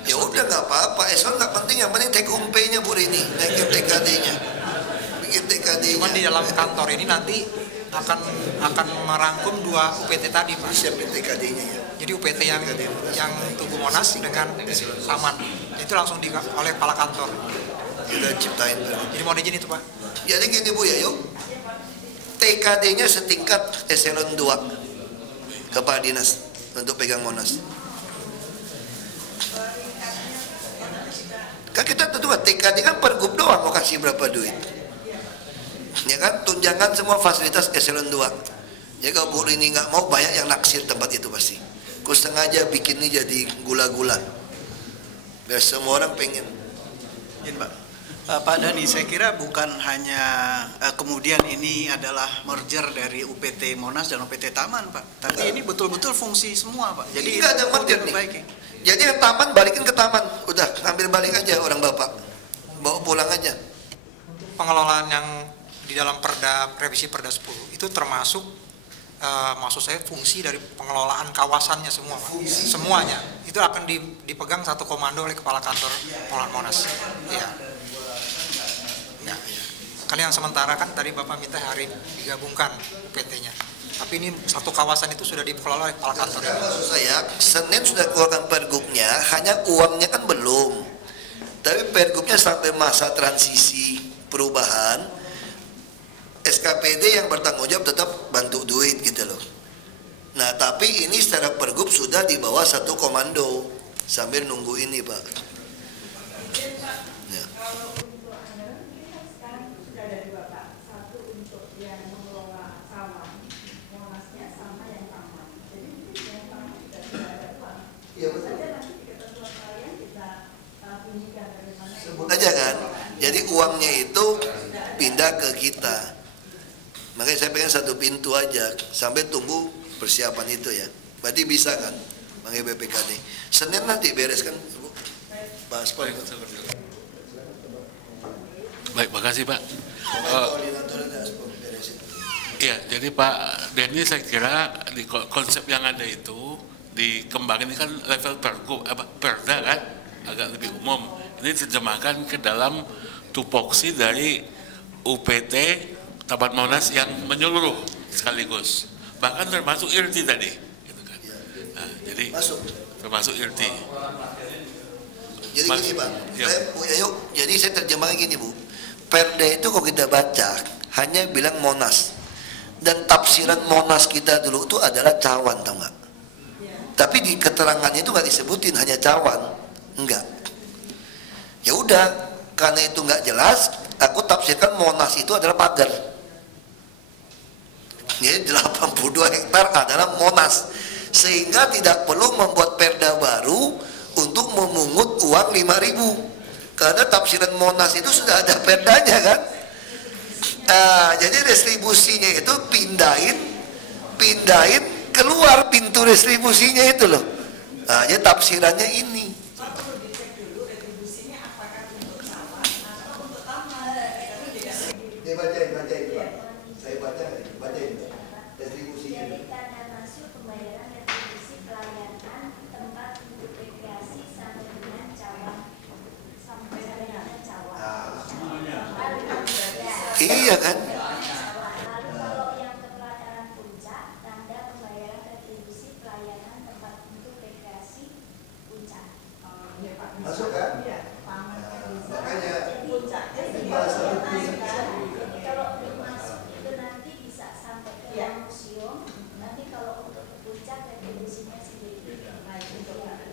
Ya udah nggak apa-apa, eselon nggak penting, yang penting take home pay-nya Bu Rini, naikin TKD-nya. Bikin TKD-nya. Cuman di dalam kantor ini nanti akan merangkum 2 UPT tadi Pak. Siapin TKD-nya ya. Jadi UPT yang Tugu Monas dengan taman itu langsung oleh kepala kantor. Udah ciptain Pak. Jadi mohon izin itu Pak. Jadi gini Bu ya yuk. TKD-nya setingkat eselon 2 kepala dinas untuk pegang Monas. Kan kita tentu TKD kan pergub doang mau kasih berapa duit. Ya kan tunjangan semua fasilitas eselon 2. Ya kalau Bu Rini nggak mau banyak yang naksir tempat itu pasti. Aku sengaja bikin ini jadi gula-gula. Biar semua orang pengen. Izin Pak. Pak Dhani, saya kira bukan hanya kemudian ini adalah merger dari UPT Monas dan UPT Taman Pak. Tapi ini betul-betul fungsi semua Pak. Jadi nggak ada merger nih. Jadi yang taman balikin ke taman. Udah ambil balik aja orang bapak. Bawa pulang aja. Pengelolaan yang di dalam revisi Perda 10 itu termasuk maksud saya fungsi dari pengelolaan kawasannya semua, Pak. Semuanya itu akan dipegang satu komando oleh Kepala Kantor Monas. Ya. Ya. Kali yang sementara kan tadi Bapak minta hari digabungkan PT-nya. Tapi ini satu kawasan itu sudah dikelola oleh Kepala Kantor. Maksud saya, Senin sudah keluarkan pergubnya, hanya uangnya kan belum. Tapi pergubnya sampai masa transisi perubahan, SKPD yang bertanggung jawab tetap bantu duit gitu loh. Nah tapi ini secara pergub sudah di bawah satu komando sambil nunggu ini Pak. Ya. Kalau untuk anggaran ini kan sekarang sudah ada dua Pak. Satu untuk yang mengelola cawan, Monasnya sama yang taman. Jadi mungkin yang taman juga tidak ada uang. Iya betul. Saja nanti di ketentuan kalian kita bunyikan bagaimana. Sebut aja kan. Jadi uangnya itu pindah ke kita. Makanya saya pengen satu pintu aja sampai tunggu persiapan itu ya. Berarti bisa kan? Makanya BPKD. Senin nanti beres kan, Bu? Pak Aspor. Baik, makasih Pak. Iya, jadi Pak Denny saya kira di konsep yang ada itu dikembangin ini kan level perda kan, agak lebih umum. Ini terjemahkan ke dalam tupoksi dari UPT Taman Monas yang menyeluruh sekaligus, bahkan termasuk IRTI tadi, gitu kan. Nah, jadi termasuk IRTI. Jadi gini Bang, jadi saya terjemahkan gini Bu, Perda itu kalau kita baca hanya bilang Monas, dan tafsiran Monas kita dulu itu adalah cawan, tau nggak? Tapi di keterangannya itu nggak disebutin hanya cawan, enggak. Ya udah, karena itu nggak jelas, aku tafsirkan Monas itu adalah pagar. Jadi 82 hektar adalah Monas, sehingga tidak perlu membuat perda baru untuk memungut uang 5.000 karena tafsiran Monas itu sudah ada perdanya kan. Jadi restribusinya itu pindahin keluar pintu restribusinya itu loh. Jadi tafsirannya ini. Saya bacain restribusinya. Jadi karena masuk pembayaran retribusi pelayanan tempat untuk rekreasi sampai dengan cawan. Iya kan? Lalu kalau yang ke pelataran puncak, tanda pembayaran retribusi pelayanan tempat untuk rekreasi puncak. Masuk kan? Makanya puncaknya kalau belum masuk itu nanti bisa sampai ke museum. Nanti kalau untuk puncak retribusinya sendiri.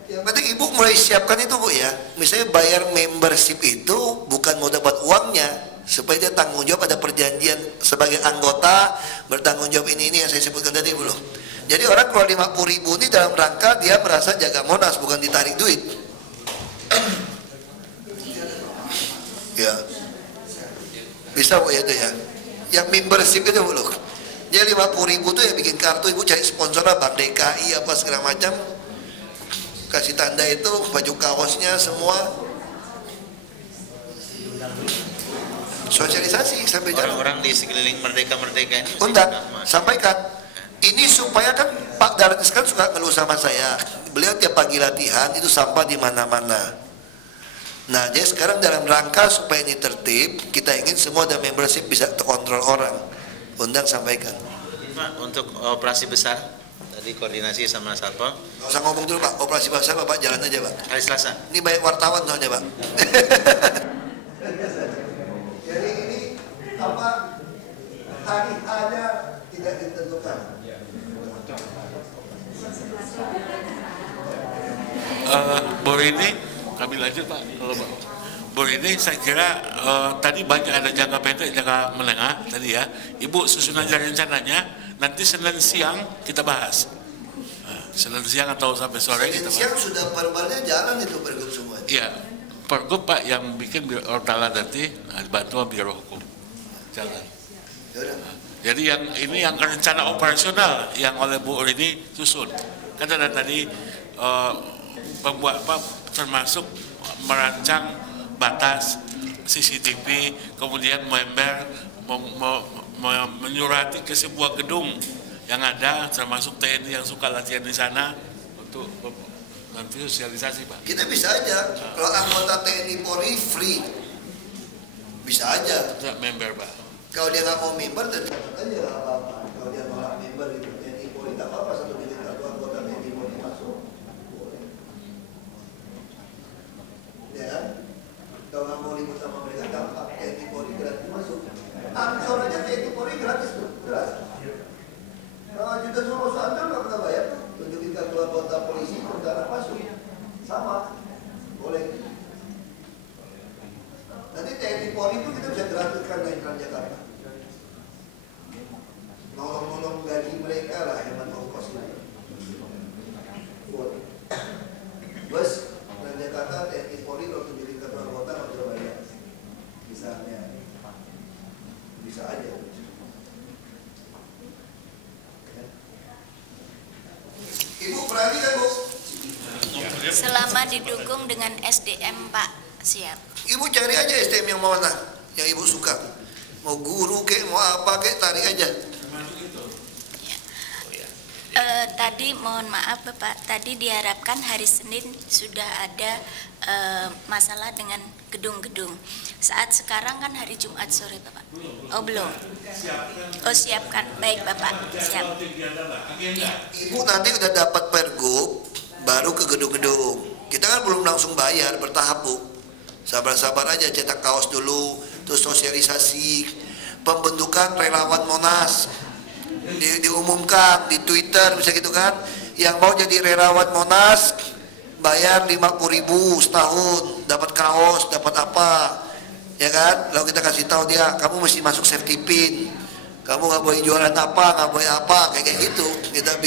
yang penting Ibu mulai siapkan itu Bu ya. Misalnya bayar membership itu bukan mau dapat uangnya, supaya dia tanggung jawab, ada perjanjian sebagai anggota bertanggung jawab ini yang saya sebutkan tadi belum. Jadi orang keluar 50.000 ini dalam rangka dia merasa jaga Monas, bukan ditarik duit. Ya, bisa Bu ya itu ya. Yang membership itu Bu loh. Dia 50.000 tuh ya bikin kartu, Ibu cari sponsor Bank DKI apa segala macam, kasih tanda itu, baju kaosnya semua, sosialisasi sampai orang-orang di sekeliling Merdeka ini. Undang, sampaikan. Ini supaya kan Pak Darnis kan suka ngeluh sama saya. Beliau tiap pagi latihan itu sampah di mana-mana. Nah, jadi sekarang dalam rangka supaya ini tertib, kita ingin semua ada membership bisa terkontrol orang. Undang, sampaikan. Pak, untuk operasi besar tadi koordinasi sama Satpol. Nggak usah ngomong dulu Pak, operasi besar Bapak jalan aja Pak. Hari Selasa. Ini banyak wartawan soalnya Pak. Jadi ini apa, hari-harinya tidak ditentukan. Bu ini kami lanjut Pak. Kalau Bu ini saya kira tadi banyak ada jangka pendek, jangka menengah tadi ya. Ibu susun aja rencananya. Nanti Senin siang kita bahas. Senin siang atau sampai sore kita bahas. Siang sudah verbalnya jalan itu pergub semua. Iya, pergub Pak yang bikin Ortala nanti bantuan Biro Hukum jalan. Jadi yang ini yang rencana operasional yang oleh Bu Rini susun. Kan ada tadi pembuat Pak termasuk merancang batas CCTV, kemudian menyurati ke sebuah gedung yang ada, termasuk TNI yang suka latihan di sana untuk nanti sosialisasi, Pak. Kita bisa aja, kalau anggota TNI Polri free, bisa aja. Tidak member, Pak. Kalau dia nggak mau member, aja nggak apa-apa. Kalau dia nolak member gitu, TNI Polri nggak apa-apa, satu juta anggota TNI Polri masuk, boleh. Ya kan? Kalau nggak mau ribut sama mereka, gampang. TNI Polri gratis masuk. Ansor aja TNI Polri gratis tuh, gratis. Kalau juta semua masuk Ansor nggak pernah bayar tuh. Tunjukin kartu anggota polisi, tentara masuk, sama, boleh. Nanti TNI Polri itu kita bisa gratiskan naik Transjakarta. Nolong-nolong gaji mereka lah, hemat ongkos itu. Boleh. Bus Transjakarta TNI Polri kalau tunjukin kartu anggota nggak bisa bayar. Misalnya, bisa aja. Ibu berani kan, Bu? Selama didukung dengan SDM, Pak, siap. Ibu cari aja SDM yang mana, yang Ibu suka. Mau guru kek, mau apa kek, tarik aja. Tadi mohon maaf Bapak, tadi diharapkan hari Senin sudah ada masalah dengan gedung-gedung. Saat sekarang kan hari Jumat sore Bapak. Oh belum? Oh siapkan, baik Bapak, siap. Ya. Ibu nanti udah dapat pergub, baru ke gedung-gedung. Kita kan belum langsung bayar, bertahap Bu. Sabar-sabar aja, cetak kaos dulu, terus sosialisasi, pembentukan relawan Monas. Diumumkan di Twitter bisa gitu kan, yang mau jadi relawan Monas bayar 50.000 setahun, dapat kaos, dapat apa, ya kan? Lalu kita kasih tahu dia, kamu mesti masuk safety pin, kamu nggak boleh jualan apa, nggak boleh apa, kayak gitu. Kita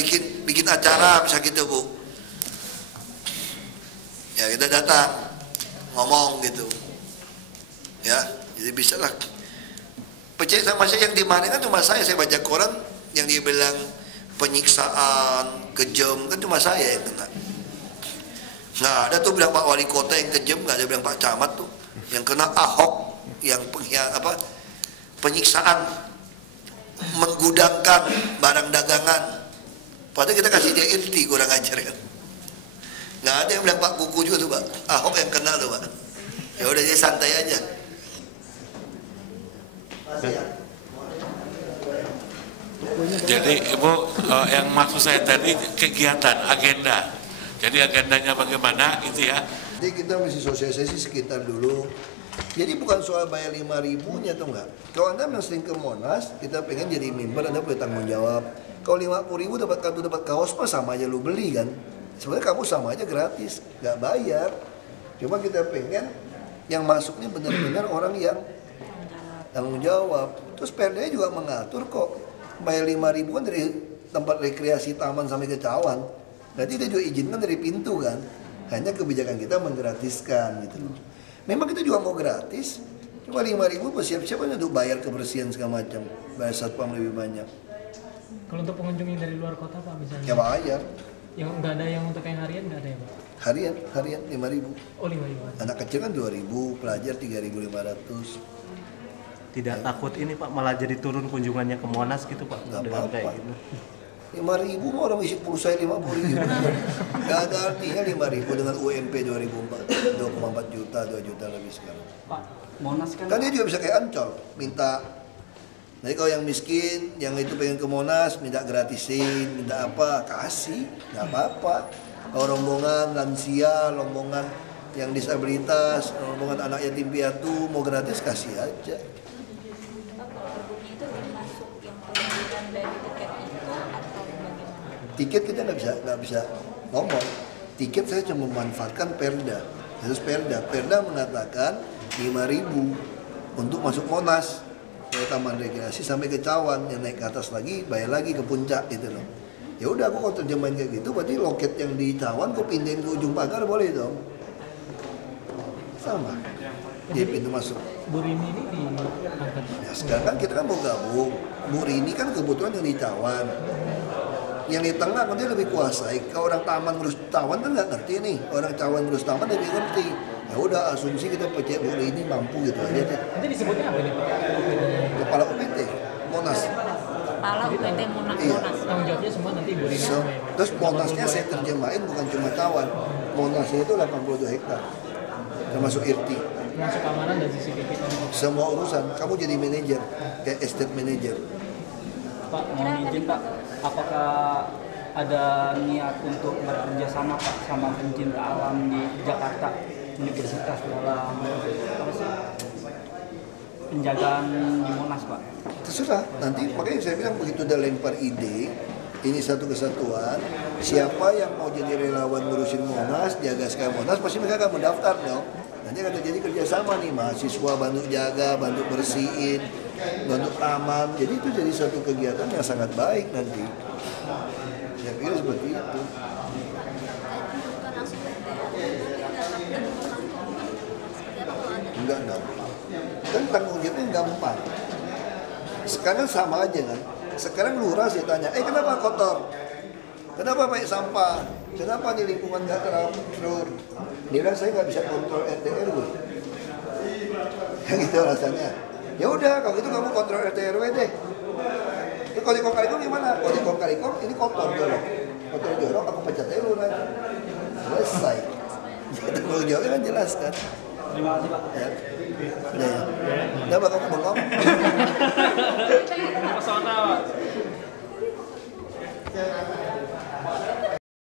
bikin acara bisa gitu Bu. Ya kita datang ngomong gitu, ya jadi bisa lah. Percaya sama saya, yang dimana kan cuma saya baca koran. Yang dia bilang penyiksaan, kejam, kan cuma saya yang kena. Nggak ada tuh bilang Pak Wali Kota yang kejam, nggak ada bilang Pak Camat tuh. Yang kena Ahok, yang penyiksaan, menggudangkan barang dagangan. Padahal kita kasih dia inti, kurang ajar kan. Nggak ada yang bilang Pak Kuku juga tuh Pak. Ahok yang kena tuh Pak. Ya udah dia santai aja. Masih ya. Jadi Ibu, yang maksud saya tadi kegiatan, agenda. Jadi agendanya bagaimana gitu ya. Jadi kita mesti sosialisasi sekitar dulu. Jadi bukan soal bayar 5.000-nya tuh enggak. Kalau Anda yang sering ke Monas, kita pengen jadi member, Anda boleh tanggung jawab. Kalau 50.000 dapat kartu, dapat kaos mah sama aja lu beli kan. Sebenarnya kamu sama aja gratis, nggak bayar. Cuma kita pengen yang masuknya benar-benar orang yang tanggung jawab. Terus Perda juga mengatur kok. Bayar 5.000 kan dari tempat rekreasi taman sampai ke cawan. Berarti dia juga izinkan dari pintu kan. Hanya kebijakan kita menggratiskan gitu loh. Memang kita juga mau gratis. Cuma 5.000 bersiap-siap untuk bayar kebersihan segala macam. Bayar satpam lebih banyak. Kalau untuk pengunjung yang dari luar kota Pak misalnya? Ya bayar. Yang nggak ada yang untuk yang harian nggak ada ya Pak? Harian 5.000. Oh 5.000. Anak kecil kan 2.000, pelajar 3.500. Tidak takut ini Pak malah jadi turun kunjungannya ke Monas gitu Pak? Nggak dengan apa-apa. kayak gitu. 5.000 mau orang isi pulsa 50.000. Gak ada artinya 5.000 dengan UMP 2004, 2,4 juta, 2 juta lebih sekarang. Pak, Monas kan Dia juga bisa kayak Ancol, minta. Jadi kalau yang miskin, yang itu pengen ke Monas, minta gratisin, minta apa, kasih, nggak apa-apa. Kalau rombongan lansia, rombongan yang disabilitas, rombongan anak yatim piatu, mau gratis kasih aja. Tiket kita nggak bisa ngomong. Tiket saya cuma memanfaatkan Perda. Terus Perda mengatakan 5.000 untuk masuk Monas dari Taman Rekreasi sampai ke Cawan, yang naik ke atas lagi bayar lagi ke puncak gitu loh. Ya udah, aku kalau terjemahin kayak gitu, berarti loket yang di Cawan aku pindahin ke ujung pagar boleh dong. Sama. Di pintu masuk. Bu Rini ini diangkat. Ya sekarang kan kita kan mau gabung. Bu Rini kan kebetulan yang di Cawan. Yang di tengah nanti lebih kuasai. Kalau orang taman ngurus Cawan kan nggak ngerti nih. Orang Cawan ngurus taman lebih ngerti. Ya udah asumsi kita percaya bahwa ini mampu gitu aja deh. Nanti disebutnya apa ini Pak? Kepala UPT Monas. Kepala UPT Monas. Iya. Tanggung jawabnya semua nanti Ibu Rini. Terus Monasnya saya terjemahin bukan cuma kawan. Monasnya itu 82 hektar. Termasuk IRTI. Masuk keamanan dan CCTV. Semua urusan, kamu jadi manajer, kayak estate manager. Pak, mohon izin Pak, apakah ada niat untuk bekerja sama Pak sama pencinta alam di Jakarta Universitas dalam apa sih penjagaan di Monas Pak? Terserah, nanti makanya saya bilang begitu udah lempar ide, ini satu kesatuan, siapa yang mau jadi relawan ngurusin Monas, jaga sekali Monas, pasti mereka akan mendaftar dong. Nanti akan terjadi kerjasama nih, mahasiswa bantu jaga, bantu bersihin, bantu taman, jadi itu jadi satu kegiatan yang sangat baik nanti. Saya pikir seperti itu. Enggak. Kan tanggung jawabnya gampang. Sekarang sama aja kan. Sekarang lurah saya tanya, kenapa kotor? Kenapa banyak sampah? Kenapa di lingkungan nggak teratur? Dia bilang saya nggak bisa kontrol RT RW. Yang itu alasannya. Ya udah, kalau gitu kamu kontrol RT RW deh. Itu kalau di kong-kali-kong gimana? Kalau di kong-kali-kong ini kotor jorok. Kotor jorok aku pecat aja lu nanti. Selesai. Jadi mau jawabnya kan jelas kan. Terima kasih Pak. Ya. Udah ya. Udah bakal bengong.